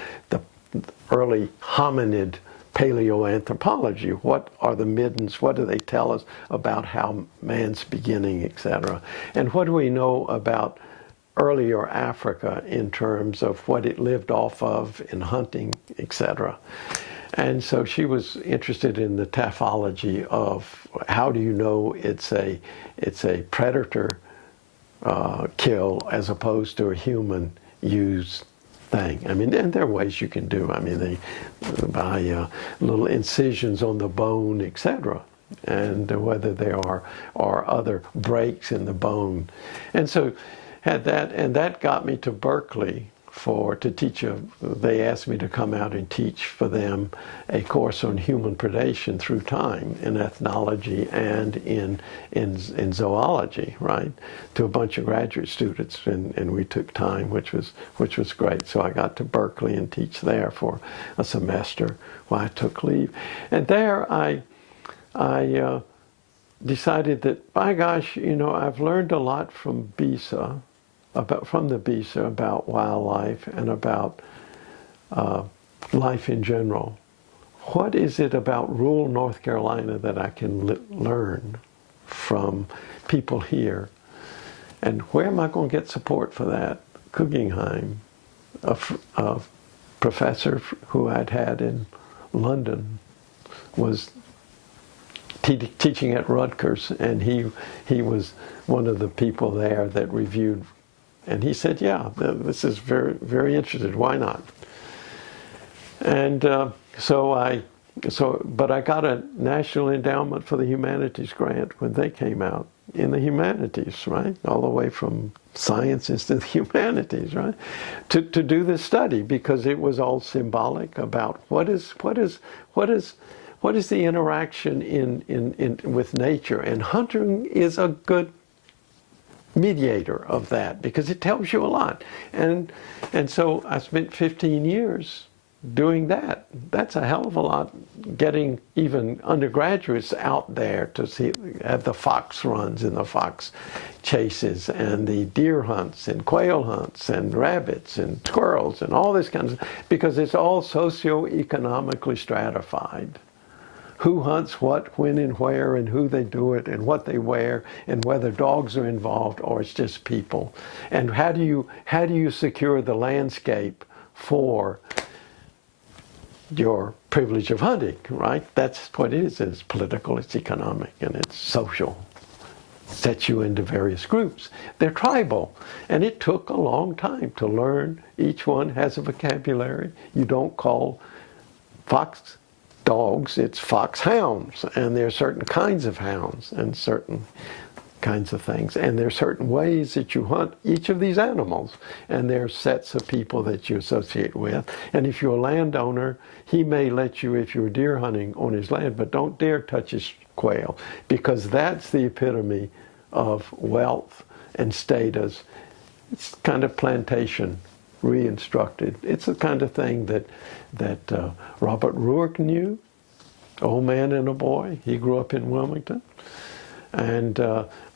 early hominid paleoanthropology. What are the middens? What do they tell us about how man's beginning, etc.? And what do we know about earlier Africa in terms of what it lived off of in hunting, etc.? And so she was interested in the taphology of how do you know it's a predator kill as opposed to a human used thing. I mean, and there are ways you can do. I mean, they by little incisions on the bone, etc., and whether there are other breaks in the bone. And so had that, and that got me to Berkeley to teach they asked me to come out and teach for them a course on human predation through time in ethnology and in zoology, right, to a bunch of graduate students, and we took time, which was great. So I got to Berkeley and teach there for a semester while I took leave, and there I decided that, by gosh, you know, I've learned a lot from Bisa, from the Bisa, about wildlife and about life in general. What is it about rural North Carolina that I can learn from people here? And where am I going to get support for that? Guggenheim, a professor who I'd had in London, was teaching at Rutgers, and he was one of the people there that reviewed. And he said, yeah, this is very, very interesting. Why not? And but I got a National Endowment for the Humanities grant when they came out, in the humanities, right? All the way from sciences to the humanities, right? To do this study, because it was all symbolic about what is the interaction in with nature, and hunting is a good mediator of that, because it tells you a lot. And so I spent 15 years doing that. That's a hell of a lot, getting even undergraduates out there to have the fox runs and the fox chases and the deer hunts and quail hunts and rabbits and squirrels and all this kind of stuff, because it's all socioeconomically stratified. who hunts what, when and where, and who they do it, and what they wear, and whether dogs are involved or it's just people. And how do you secure the landscape for your privilege of hunting, right? That's what it is. It's political, it's economic, and it's social. Sets you into various groups. They're tribal, and it took a long time to learn. Each one has a vocabulary. You don't call fox dogs, it's foxhounds, and there are certain kinds of hounds and certain kinds of things, and there are certain ways that you hunt each of these animals, and there are sets of people that you associate with. And if you're a landowner, he may let you, if you're deer hunting on his land, but don't dare touch his quail, because that's the epitome of wealth and status. It's kind of plantation re-instructed. It's the kind of thing that Robert Ruark knew, Old Man and a Boy. He grew up in Wilmington. And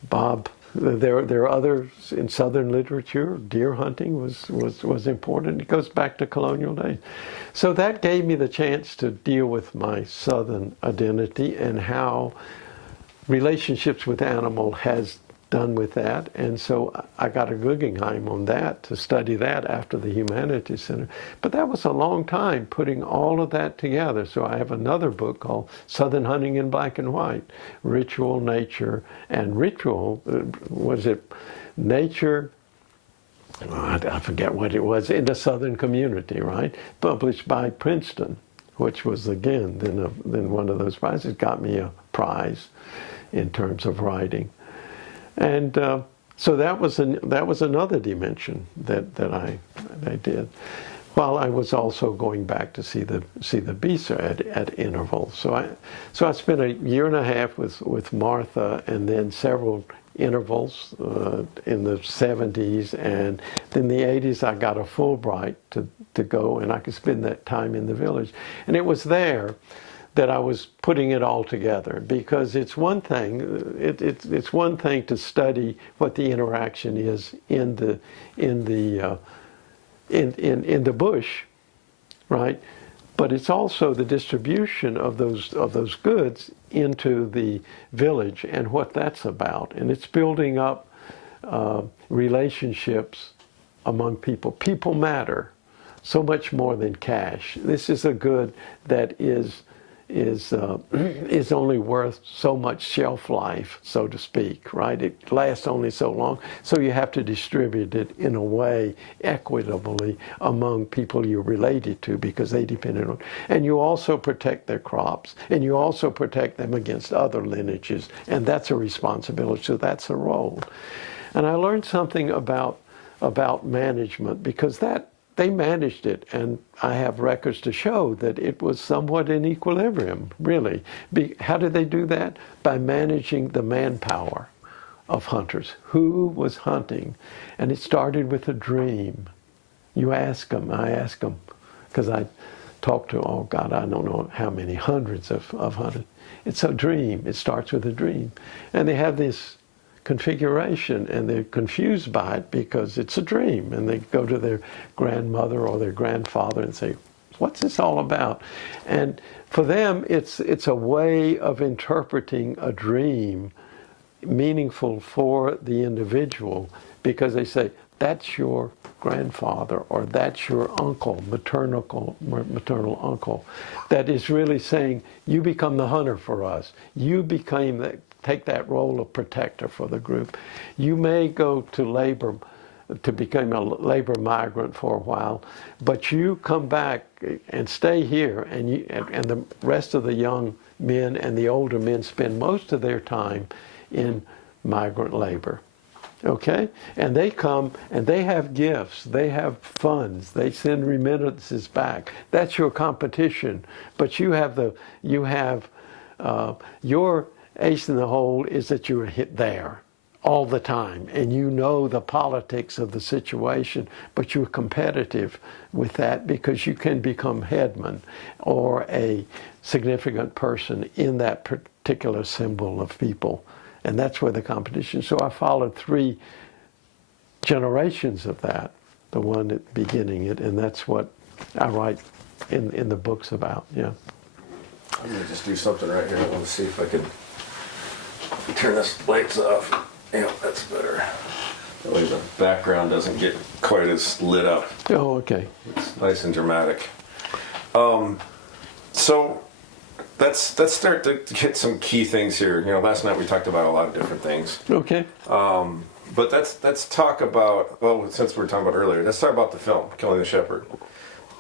Bob, there are others in Southern literature. Deer hunting was important. It goes back to colonial days. So that gave me the chance to deal with my Southern identity and how relationships with animal has done with that. And so I got a Guggenheim on that to study that after the Humanities Center. But that was a long time putting all of that together. So I have another book called Southern Hunting in Black and White, Ritual, Nature, and Ritual. Was it Nature? I forget what it was, in the Southern Community, right? Published by Princeton, which was, again, then one of those prizes. Got me a prize in terms of writing. And so that was another dimension that I did, while I was also going back to see the Bisa at intervals. So I spent a year and a half with Martha, and then several intervals in the 70s, and then the 80s I got a Fulbright to go, and I could spend that time in the village. And it was there that I was putting it all together, because it's one thing. It's one thing to study what the interaction is in the bush, right? But it's also the distribution of those goods into the village and what that's about, and it's building up relationships among people. People matter so much more than cash. This is a good that is only worth so much shelf life, so to speak, right? It lasts only so long, so you have to distribute it in a way equitably among people you're related to, because they depend on. And you also protect their crops, and you also protect them against other lineages, and that's a responsibility. So that's a role. And I learned something about management, because they managed it, and I have records to show that it was somewhat in equilibrium, really. How did they do that? By managing the manpower of hunters. Who was hunting? And it started with a dream. You ask them, I ask them, because I talked to, oh God, I don't know how many hundreds of hunters. It's a dream. It starts with a dream. And they have this configuration, and they're confused by it because it's a dream, and they go to their grandmother or their grandfather and say, what's this all about? And for them, it's a way of interpreting a dream meaningful for the individual, because they say, that's your grandfather, or that's your uncle, maternal uncle, that is really saying, you become the hunter for us. You take that role of protector for the group. You may go to labor, to become a labor migrant for a while, but you come back and stay here, and the rest of the young men and the older men spend most of their time in migrant labor. Okay? And they come and they have gifts, they have funds, they send remittances back. That's your competition. But you have your ace in the hole is that you're there all the time, and you know the politics of the situation, but you're competitive with that because you can become headman or a significant person in that particular symbol of people. And that's where the competition. So I followed 3 generations of that, the one at beginning it, and that's what I write in the books about, yeah. I'm gonna just do something right here. Let's see if I can turn this lights off. Yeah, that's better. That way the background doesn't get quite as lit up. Oh, okay. It's nice and dramatic. So let's start to get some key things here. Last night we talked about a lot of different things. Okay. But let's talk about, well, since we were talking about earlier, let's talk about the film, Killing the Shepherd.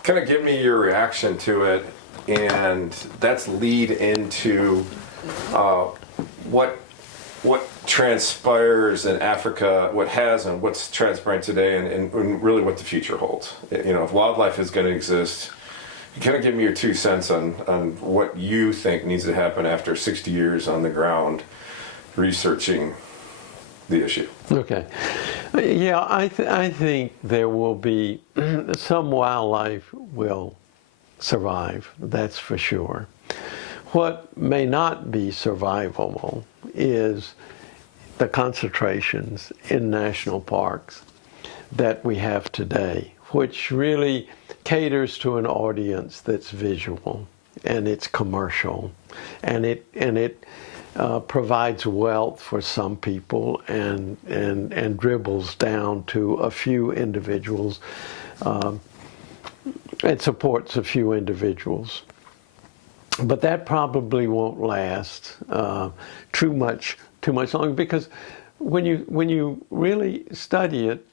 Kind of give me your reaction to it, and that's lead into what transpires in Africa, what has and what's transpiring today, and really what the future holds. If wildlife is going to exist, kind of give me your 2 cents on what you think needs to happen after 60 years on the ground researching the issue. Okay. Yeah, I think there will be some wildlife will survive, that's for sure. What may not be survivable is the concentrations in national parks that we have today, which really caters to an audience that's visual and it's commercial, and it provides wealth for some people and dribbles down to a few individuals. It supports a few individuals. But that probably won't last too much longer, because when you really study it,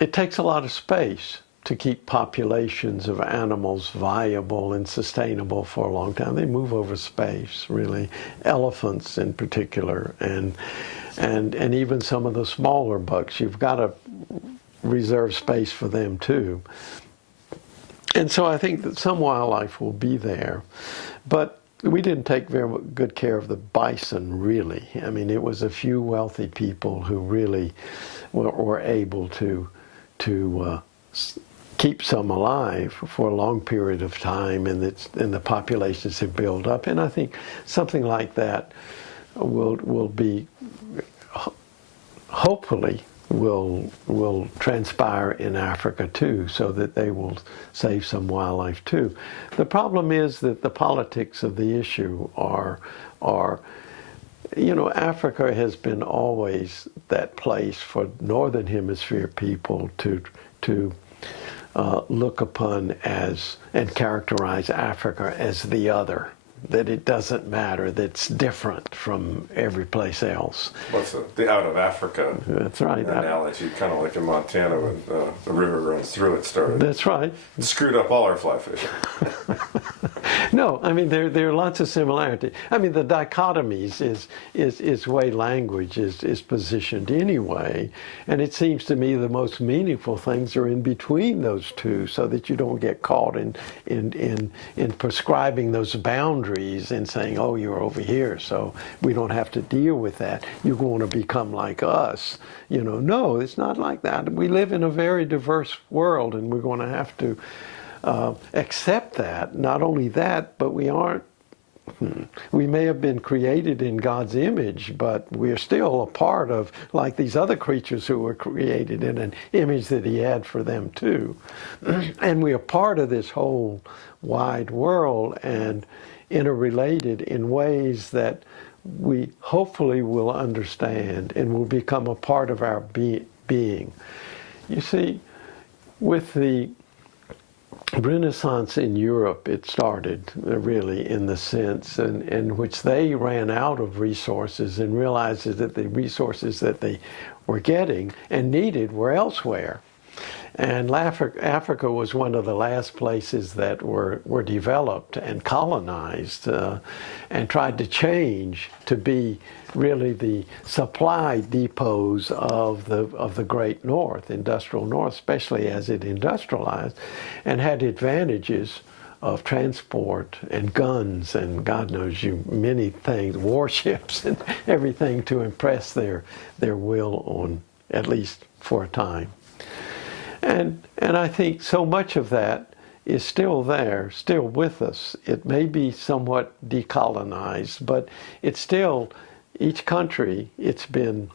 it takes a lot of space to keep populations of animals viable and sustainable for a long time. They move over space, really. Elephants in particular, and even some of the smaller bucks. You've got to reserve space for them too. And so I think that some wildlife will be there, but we didn't take very good care of the bison, really. I mean, it was a few wealthy people who really were able to keep some alive for a long period of time, and the populations have built up. And I think something like that will be, hopefully, will transpire in Africa too, so that they will save some wildlife too. The problem is that the politics of the issue are Africa has been always that place for Northern Hemisphere people to look upon as and characterize Africa as the other, that it doesn't matter, that's different from every place else. What's the out of Africa? That's right. Analogy, kind of like in Montana when the river runs through it started. That's right. It screwed up all our fly fishing. No, I mean there are lots of similarities. I mean the dichotomies is way language is positioned anyway, and it seems to me the most meaningful things are in between those two, so that you don't get caught in prescribing those boundaries and saying, oh, you're over here, so we don't have to deal with that. You're going to become like us. No, it's not like that. We live in a very diverse world, and we're going to have to accept that. Not only that, but we aren't. We may have been created in God's image, but we're still a part of, like these other creatures who were created in an image that He had for them too. And we are part of this whole wide world and interrelated in ways that we hopefully will understand and will become a part of our being. You see, with the Renaissance in Europe, it started really in the sense in which they ran out of resources and realized that the resources that they were getting and needed were elsewhere. And Africa was one of the last places that were developed and colonized and tried to change to be really the supply depots of the Great North, industrial North, especially as it industrialized, and had advantages of transport and guns and God knows you many things, warships and everything to impress their will on, at least for a time. And I think so much of that is still there, still with us. It may be somewhat decolonized, but it's still, each country, it's been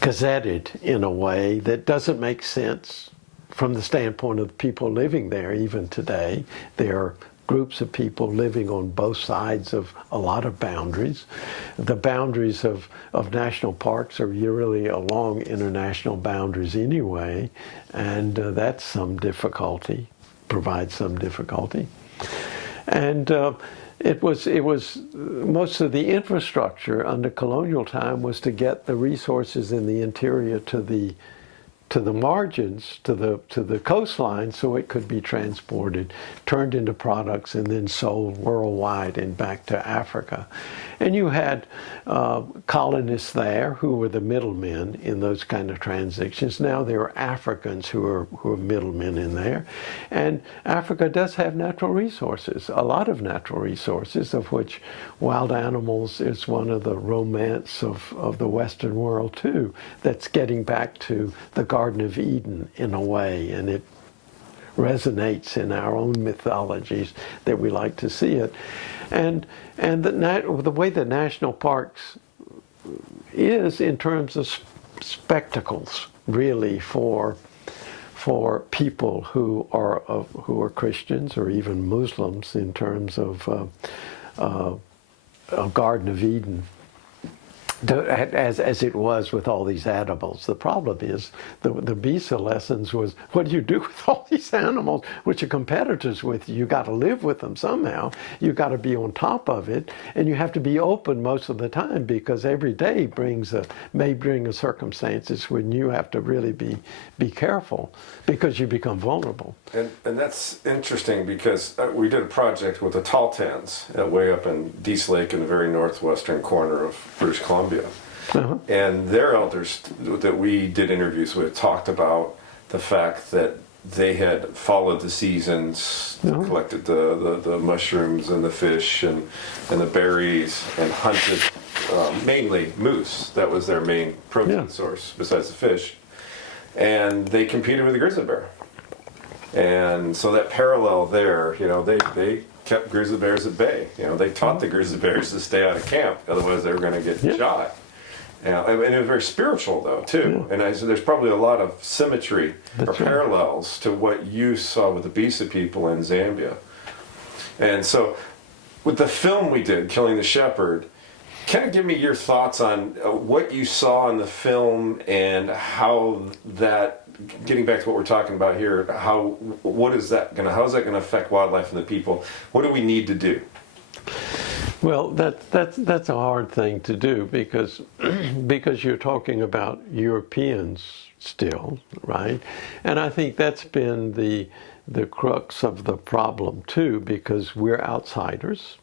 gazetted in a way that doesn't make sense from the standpoint of the people living there, even today, there are groups of people living on both sides of a lot of boundaries. The boundaries of national parks are really along international boundaries anyway, and that's some difficulty, provides some difficulty. And it was most of the infrastructure under colonial time was to get the resources in the interior to the margins, to the coastline, so it could be transported, turned into products, and then sold worldwide and back to Africa. And you had colonists there who were the middlemen in those kind of transactions. Now there are Africans who are middlemen in there. And Africa does have natural resources, a lot of natural resources, of which wild animals is one of the romance of the Western world too, that's getting back to the Garden of Eden in a way, and it resonates in our own mythologies that we like to see it. And the way that national parks is in terms of spectacles, really, for people who are Christians or even Muslims, in terms of a Garden of Eden, as it was with all these animals. The problem is the Bisa lessons was, what do you do with all these animals which are competitors with you? You got to live with them somehow. You got to be on top of it, and you have to be open most of the time, because every day may bring circumstances when you have to really be careful, because you become vulnerable. And that's interesting, because we did a project with the Taltans way up in Dease Lake in the very northwestern corner of British Columbia. Uh-huh. And their elders that we did interviews with talked about the fact that they had followed the seasons, uh-huh, collected the mushrooms and the fish and the berries, and hunted mainly moose. That was their main protein source besides the fish. And they competed with the grizzly bear. And so that parallel there, they kept grizzly bears at bay. They taught the grizzly bears to stay out of camp, otherwise they were going to get shot. And it was very spiritual, though, too. And there's probably a lot of symmetry or parallels to what you saw with the Bisa people in Zambia. And so, with the film we did, Killing the Shepherd, kind of give me your thoughts on what you saw in the film and how that, getting back to what we're talking about here, how is that going to affect wildlife and the people? What do we need to do? Well, that's a hard thing to do, because you're talking about Europeans still, right? And I think that's been the crux of the problem too, because we're outsiders.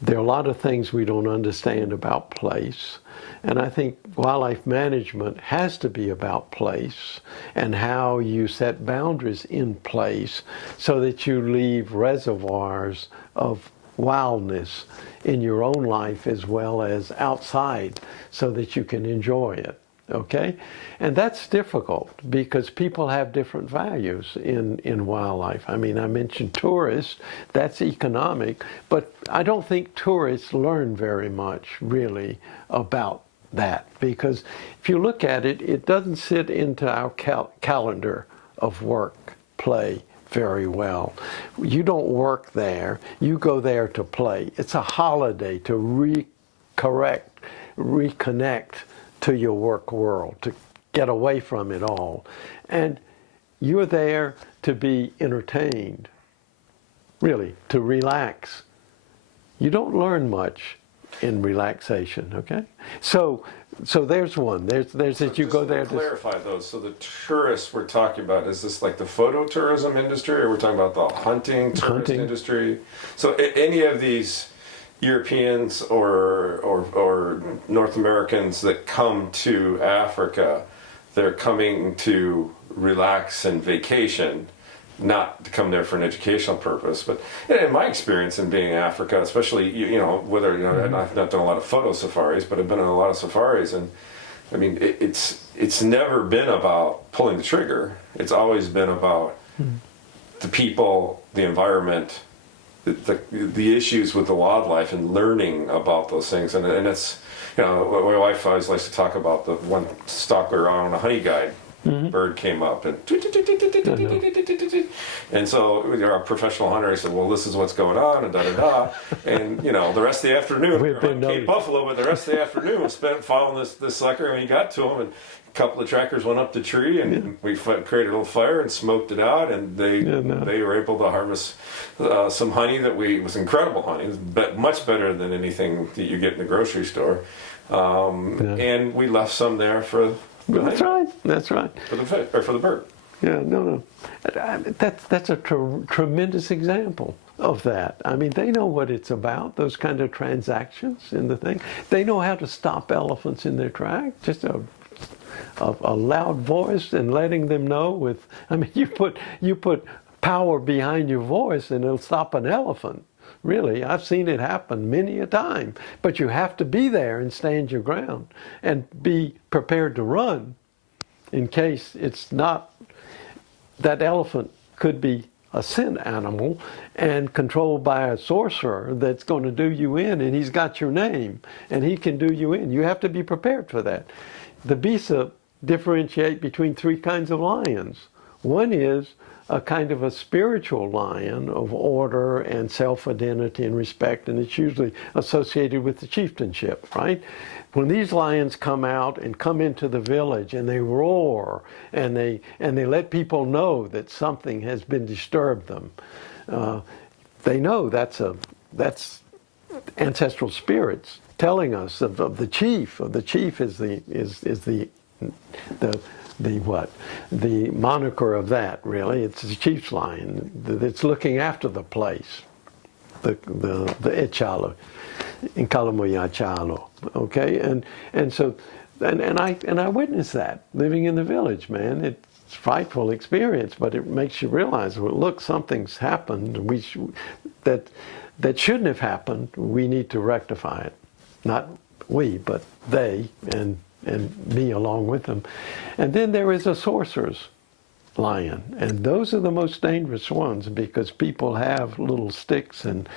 There are a lot of things we don't understand about place. And I think wildlife management has to be about place and how you set boundaries in place so that you leave reservoirs of wildness in your own life as well as outside, so that you can enjoy it. Okay? And that's difficult, because people have different values in wildlife. I mean, I mentioned tourists, that's economic, but I don't think tourists learn very much really about that, because if you look at it, it doesn't sit into our calendar of work, play very well. You don't work there, you go there to play. It's a holiday to reconnect to your work world, to get away from it all. And you're there to be entertained, really, to relax. You don't learn much in relaxation, okay? So there's one. There's that you go there to clarify those. So the tourists we're talking about, is this like the photo tourism industry, or we're talking about the hunting industry? So any of these Europeans or North Americans that come to Africa, they're coming to relax and vacation, not to come there for an educational purpose. But in my experience in being in Africa, especially, I've not done a lot of photo safaris, but I've been on a lot of safaris, and I mean, it's never been about pulling the trigger. It's always been about the people, the environment, the issues with the wildlife, and learning about those things. And it's, my wife always likes to talk about the one stalker on a honey guide. bird came up and so our professional hunter said, well, this is what's going on, and da-da-da. And, the rest of the afternoon, we were hunting Cape Buffalo, but the rest of the afternoon was spent following this sucker, and we got to him, and a couple of trackers went up the tree, and we created a little fire and smoked it out, and they were able to harvest some honey was incredible honey. It was much better than anything that you get in the grocery store. And we left some there for That's right. That's right. For the bird. Yeah, no. That's a tremendous example of that. I mean, they know what it's about, those kind of transactions in the thing. They know how to stop elephants in their track. Just a loud voice and letting them know you put power behind your voice and it'll stop an elephant. Really, I've seen it happen many a time. But you have to be there and stand your ground and be prepared to run in case it's not. That elephant could be a sin animal and controlled by a sorcerer that's going to do you in, and he's got your name and he can do you in. You have to be prepared for that. The Bisa differentiate between three kinds of lions. One is a kind of a spiritual lion of order and self-identity and respect, and it's usually associated with the chieftainship, right? When these lions come out and come into the village and they roar and they let people know that something has been disturbed them, they know that's ancestral spirits telling us of the chief. The chief is the moniker of that, really. It's the chief's lion that's looking after the place, the Echalo, in Kalamoya Chalo, okay? And so I witnessed that living in the village, man. It's a frightful experience, but it makes you realize, well, look, something's happened that shouldn't have happened. We need to rectify it. Not we, but they, and me along with them. And then there is a sorcerer's lion, and those are the most dangerous ones because people have little sticks and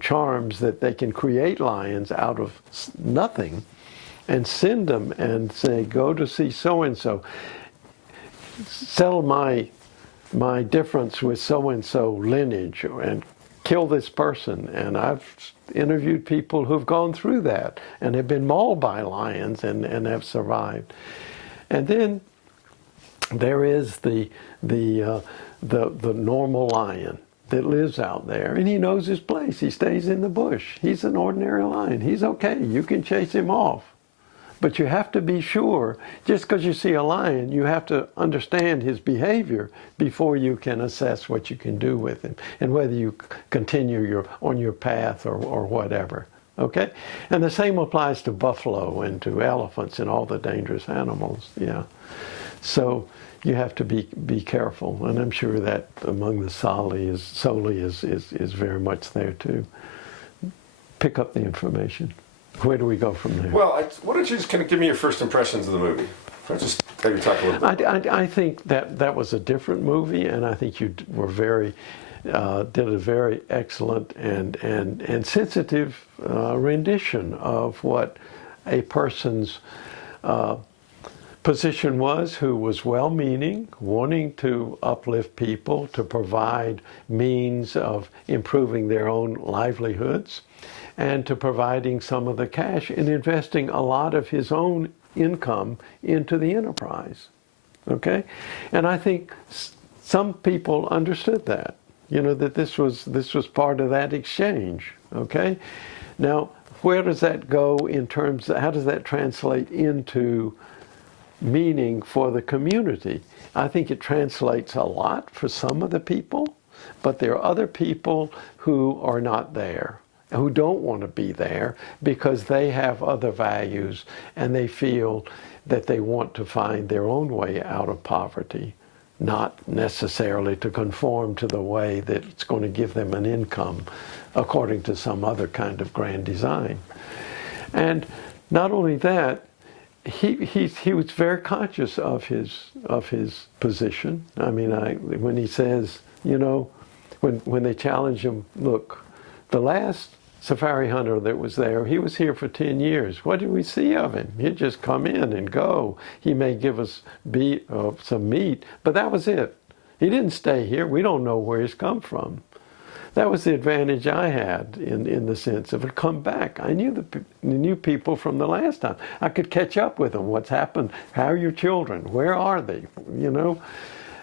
charms that they can create lions out of nothing and send them and say, go to see so-and-so, settle my difference with so-and-so lineage, and kill this person. And I've interviewed people who've gone through that and have been mauled by lions and have survived. And then there is the normal lion that lives out there, and he knows his place. He stays in the bush. He's an ordinary lion. He's okay. You can chase him off. But you have to be sure, just because you see a lion, you have to understand his behavior before you can assess what you can do with him and whether you continue on your path or whatever. Okay? And the same applies to buffalo and to elephants and all the dangerous animals. Yeah. So you have to be careful. And I'm sure that among the Soli is very much there too. Pick up the information. Where do we go from there? Well, why don't you just kind of give me your first impressions of the movie? I'll just maybe talk a little bit. I think that was a different movie, and I think you were did a very excellent and sensitive rendition of what a person's position was, who was well-meaning, wanting to uplift people, to provide means of improving their own livelihoods, and to providing some of the cash and investing a lot of his own income into the enterprise. Okay? And I think some people understood that, that this was part of that exchange. Okay? Now, where does that go in terms of, how does that translate into meaning for the community? I think it translates a lot for some of the people, but there are other people who are not there, who don't want to be there because they have other values and they feel that they want to find their own way out of poverty, not necessarily to conform to the way that it's going to give them an income according to some other kind of grand design. And not only that, he was very conscious of his position. I mean, when he says, when they challenge him, look, the last safari hunter that was there, he was here for 10 years. What did we see of him? He'd just come in and go. He may give us some meat, but that was it. He didn't stay here. We don't know where he's come from. That was the advantage I had in the sense of come back. I knew people from the last time. I could catch up with them. What's happened? How are your children? Where are they? You know,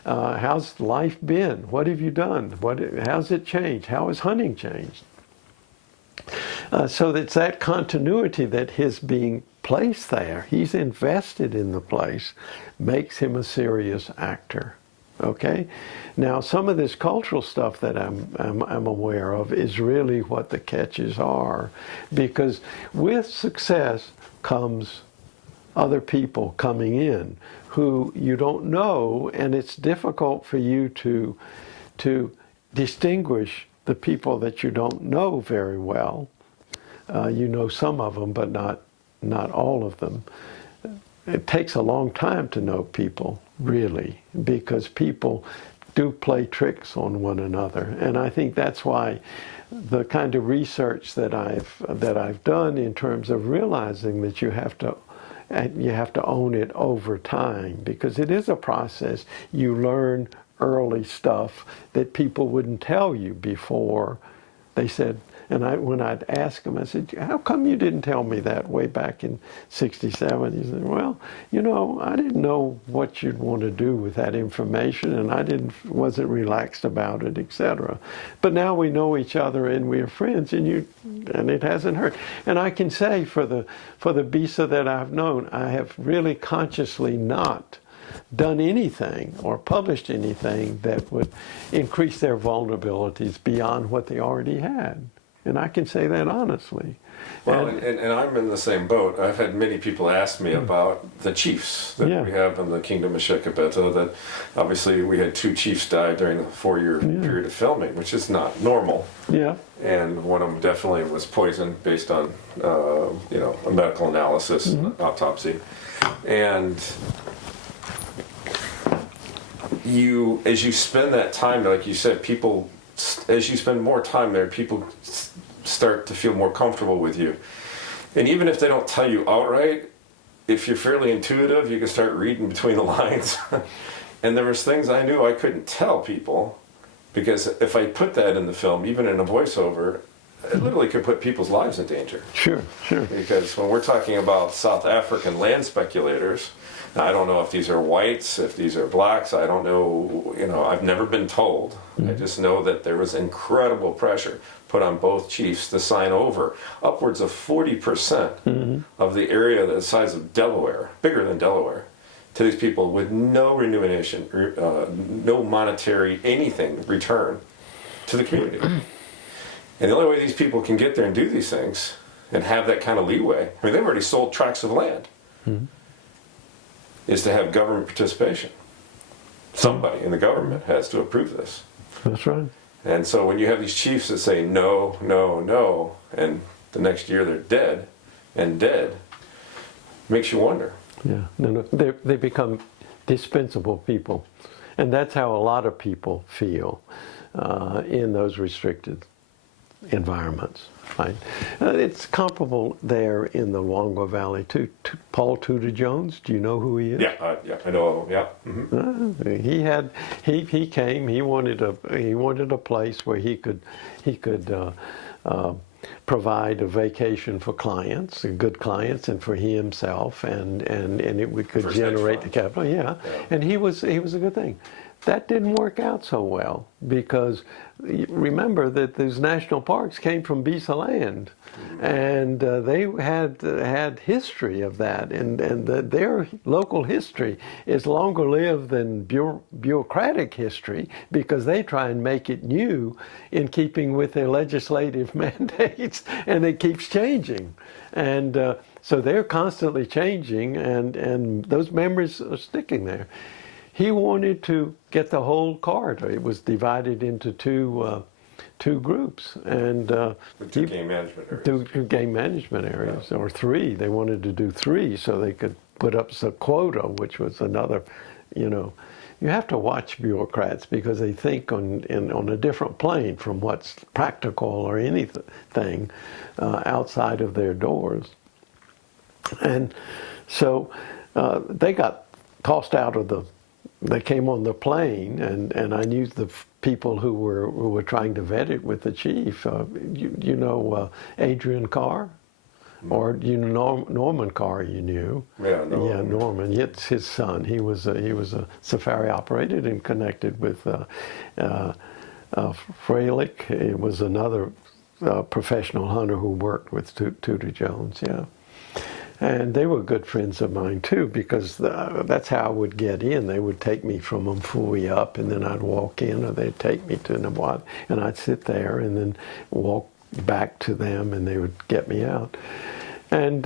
how's life been? What have you done? How's it changed? How has hunting changed? So it's that continuity that his being placed there, he's invested in the place, makes him a serious actor. Okay, now some of this cultural stuff that I'm aware of is really what the catches are, because with success comes other people coming in who you don't know, and it's difficult for you to distinguish the people that you don't know very well. You know some of them, but not all of them. It takes a long time to know people, really, because people do play tricks on one another. And I think that's why the kind of research that I've done in terms of realizing that you have to own it over time, because it is a process. You learn early stuff that people wouldn't tell you before. They said, and when I'd ask them, I said, how come you didn't tell me that way back in '67? He said, well, you know, I didn't know what you'd want to do with that information, and I wasn't relaxed about it, etc. But now we know each other and we're friends, and it hasn't hurt. And I can say for the Bisa that I've known, I have really consciously not done anything or published anything that would increase their vulnerabilities beyond what they already had. And I can say that honestly. Well, and I'm in the same boat. I've had many people ask me about the chiefs that we have in the Kingdom of Shekabeto, that obviously we had 2 chiefs die during the 4-year period of filming, which is not normal. Yeah. And one of them definitely was poisoned based on, a medical analysis, and autopsy. And as you spend that time, like you said, as you spend more time there, people start to feel more comfortable with you. And even if they don't tell you outright, if you're fairly intuitive, you can start reading between the lines. And there was things I knew I couldn't tell people, because if I put that in the film, even in a voiceover, it literally could put people's lives in danger. Sure. Because when we're talking about South African land speculators, now, I don't know if these are whites, if these are blacks, I don't know, I've never been told. I just know that there was incredible pressure put on both chiefs to sign over upwards of 40% of the area the size of Delaware, bigger than Delaware, to these people with no remuneration, no monetary anything return to the community. And the only way these people can get there and do these things and have that kind of leeway, I mean, they've already sold tracts of land, is to have government participation. Somebody in the government has to approve this. That's right. And so when you have these chiefs that say no, no, no, and the next year they're dead, it makes you wonder. Yeah, no, they become dispensable people. And that's how a lot of people feel in those restricted environments. Right? It's comparable there in the Luangwa Valley too. Paul Tudor Jones, do you know who he is? Yeah, I know. Yeah. He came. He wanted a place where he could provide a vacation for clients, good clients, and for himself, and we could generate the capital. Yeah, and he was a good thing. That didn't work out so well, because remember that those national parks came from Bisa land, and they had history of that, and their local history is longer lived than bureaucratic history, because they try and make it new in keeping with their legislative mandates, and it keeps changing, and so they're constantly changing, and those memories are sticking there. He wanted to get the whole corridor. It was divided into two groups, and two game management areas. Two game management areas, or 3. They wanted to do 3 so they could put up a quota, which was another, you have to watch bureaucrats because they think on a different plane from what's practical or anything outside of their doors. And so they got tossed out of they came on the plane, and I knew the people who were trying to vet it with the chief. You know Adrian Carr? Or Norman Carr, you knew. Yeah, Norman. Yeah, Norman. It's his son. He was a safari operator and connected with Freilich. He was another professional hunter who worked with Tudor Jones. Yeah, and they were good friends of mine too, because that's how I would get in. They would take me from Mfui up, and then I'd walk in, or they'd take me to Nawat, and I'd sit there and then walk back to them, and they would get me out. And,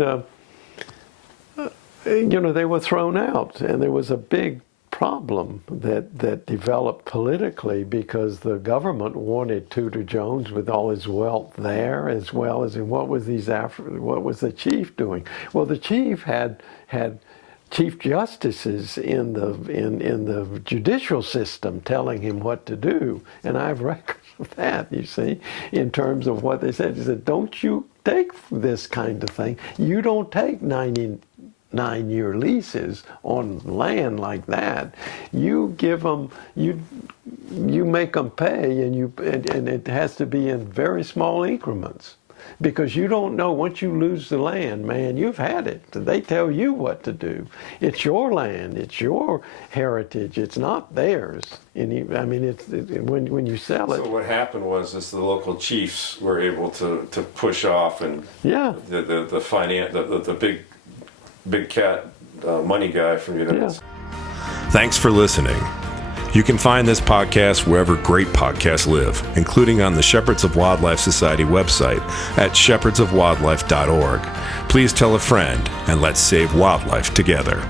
they were thrown out, and there was a big problem that developed politically because the government wanted Tudor Jones with all his wealth there, as well as in what was the chief doing? Well, the chief had chief justices in the judicial system telling him what to do, and I have records of that, you see, in terms of what they said. He said, don't you take this kind of thing. You don't take 99-year leases on land like that. You give them, you make them pay, and it has to be in very small increments. Because you don't know, once you lose the land, man, you've had it. They tell you what to do. It's your land. It's your heritage. It's not theirs. When you sell it. So what happened was the local chiefs were able to push off, and the big cat money guy from the United States. Thanks for listening. You can find this podcast wherever great podcasts live, including on the Shepherds of Wildlife Society website at shepherdsofwildlife.org. Please tell a friend, and let's save wildlife together.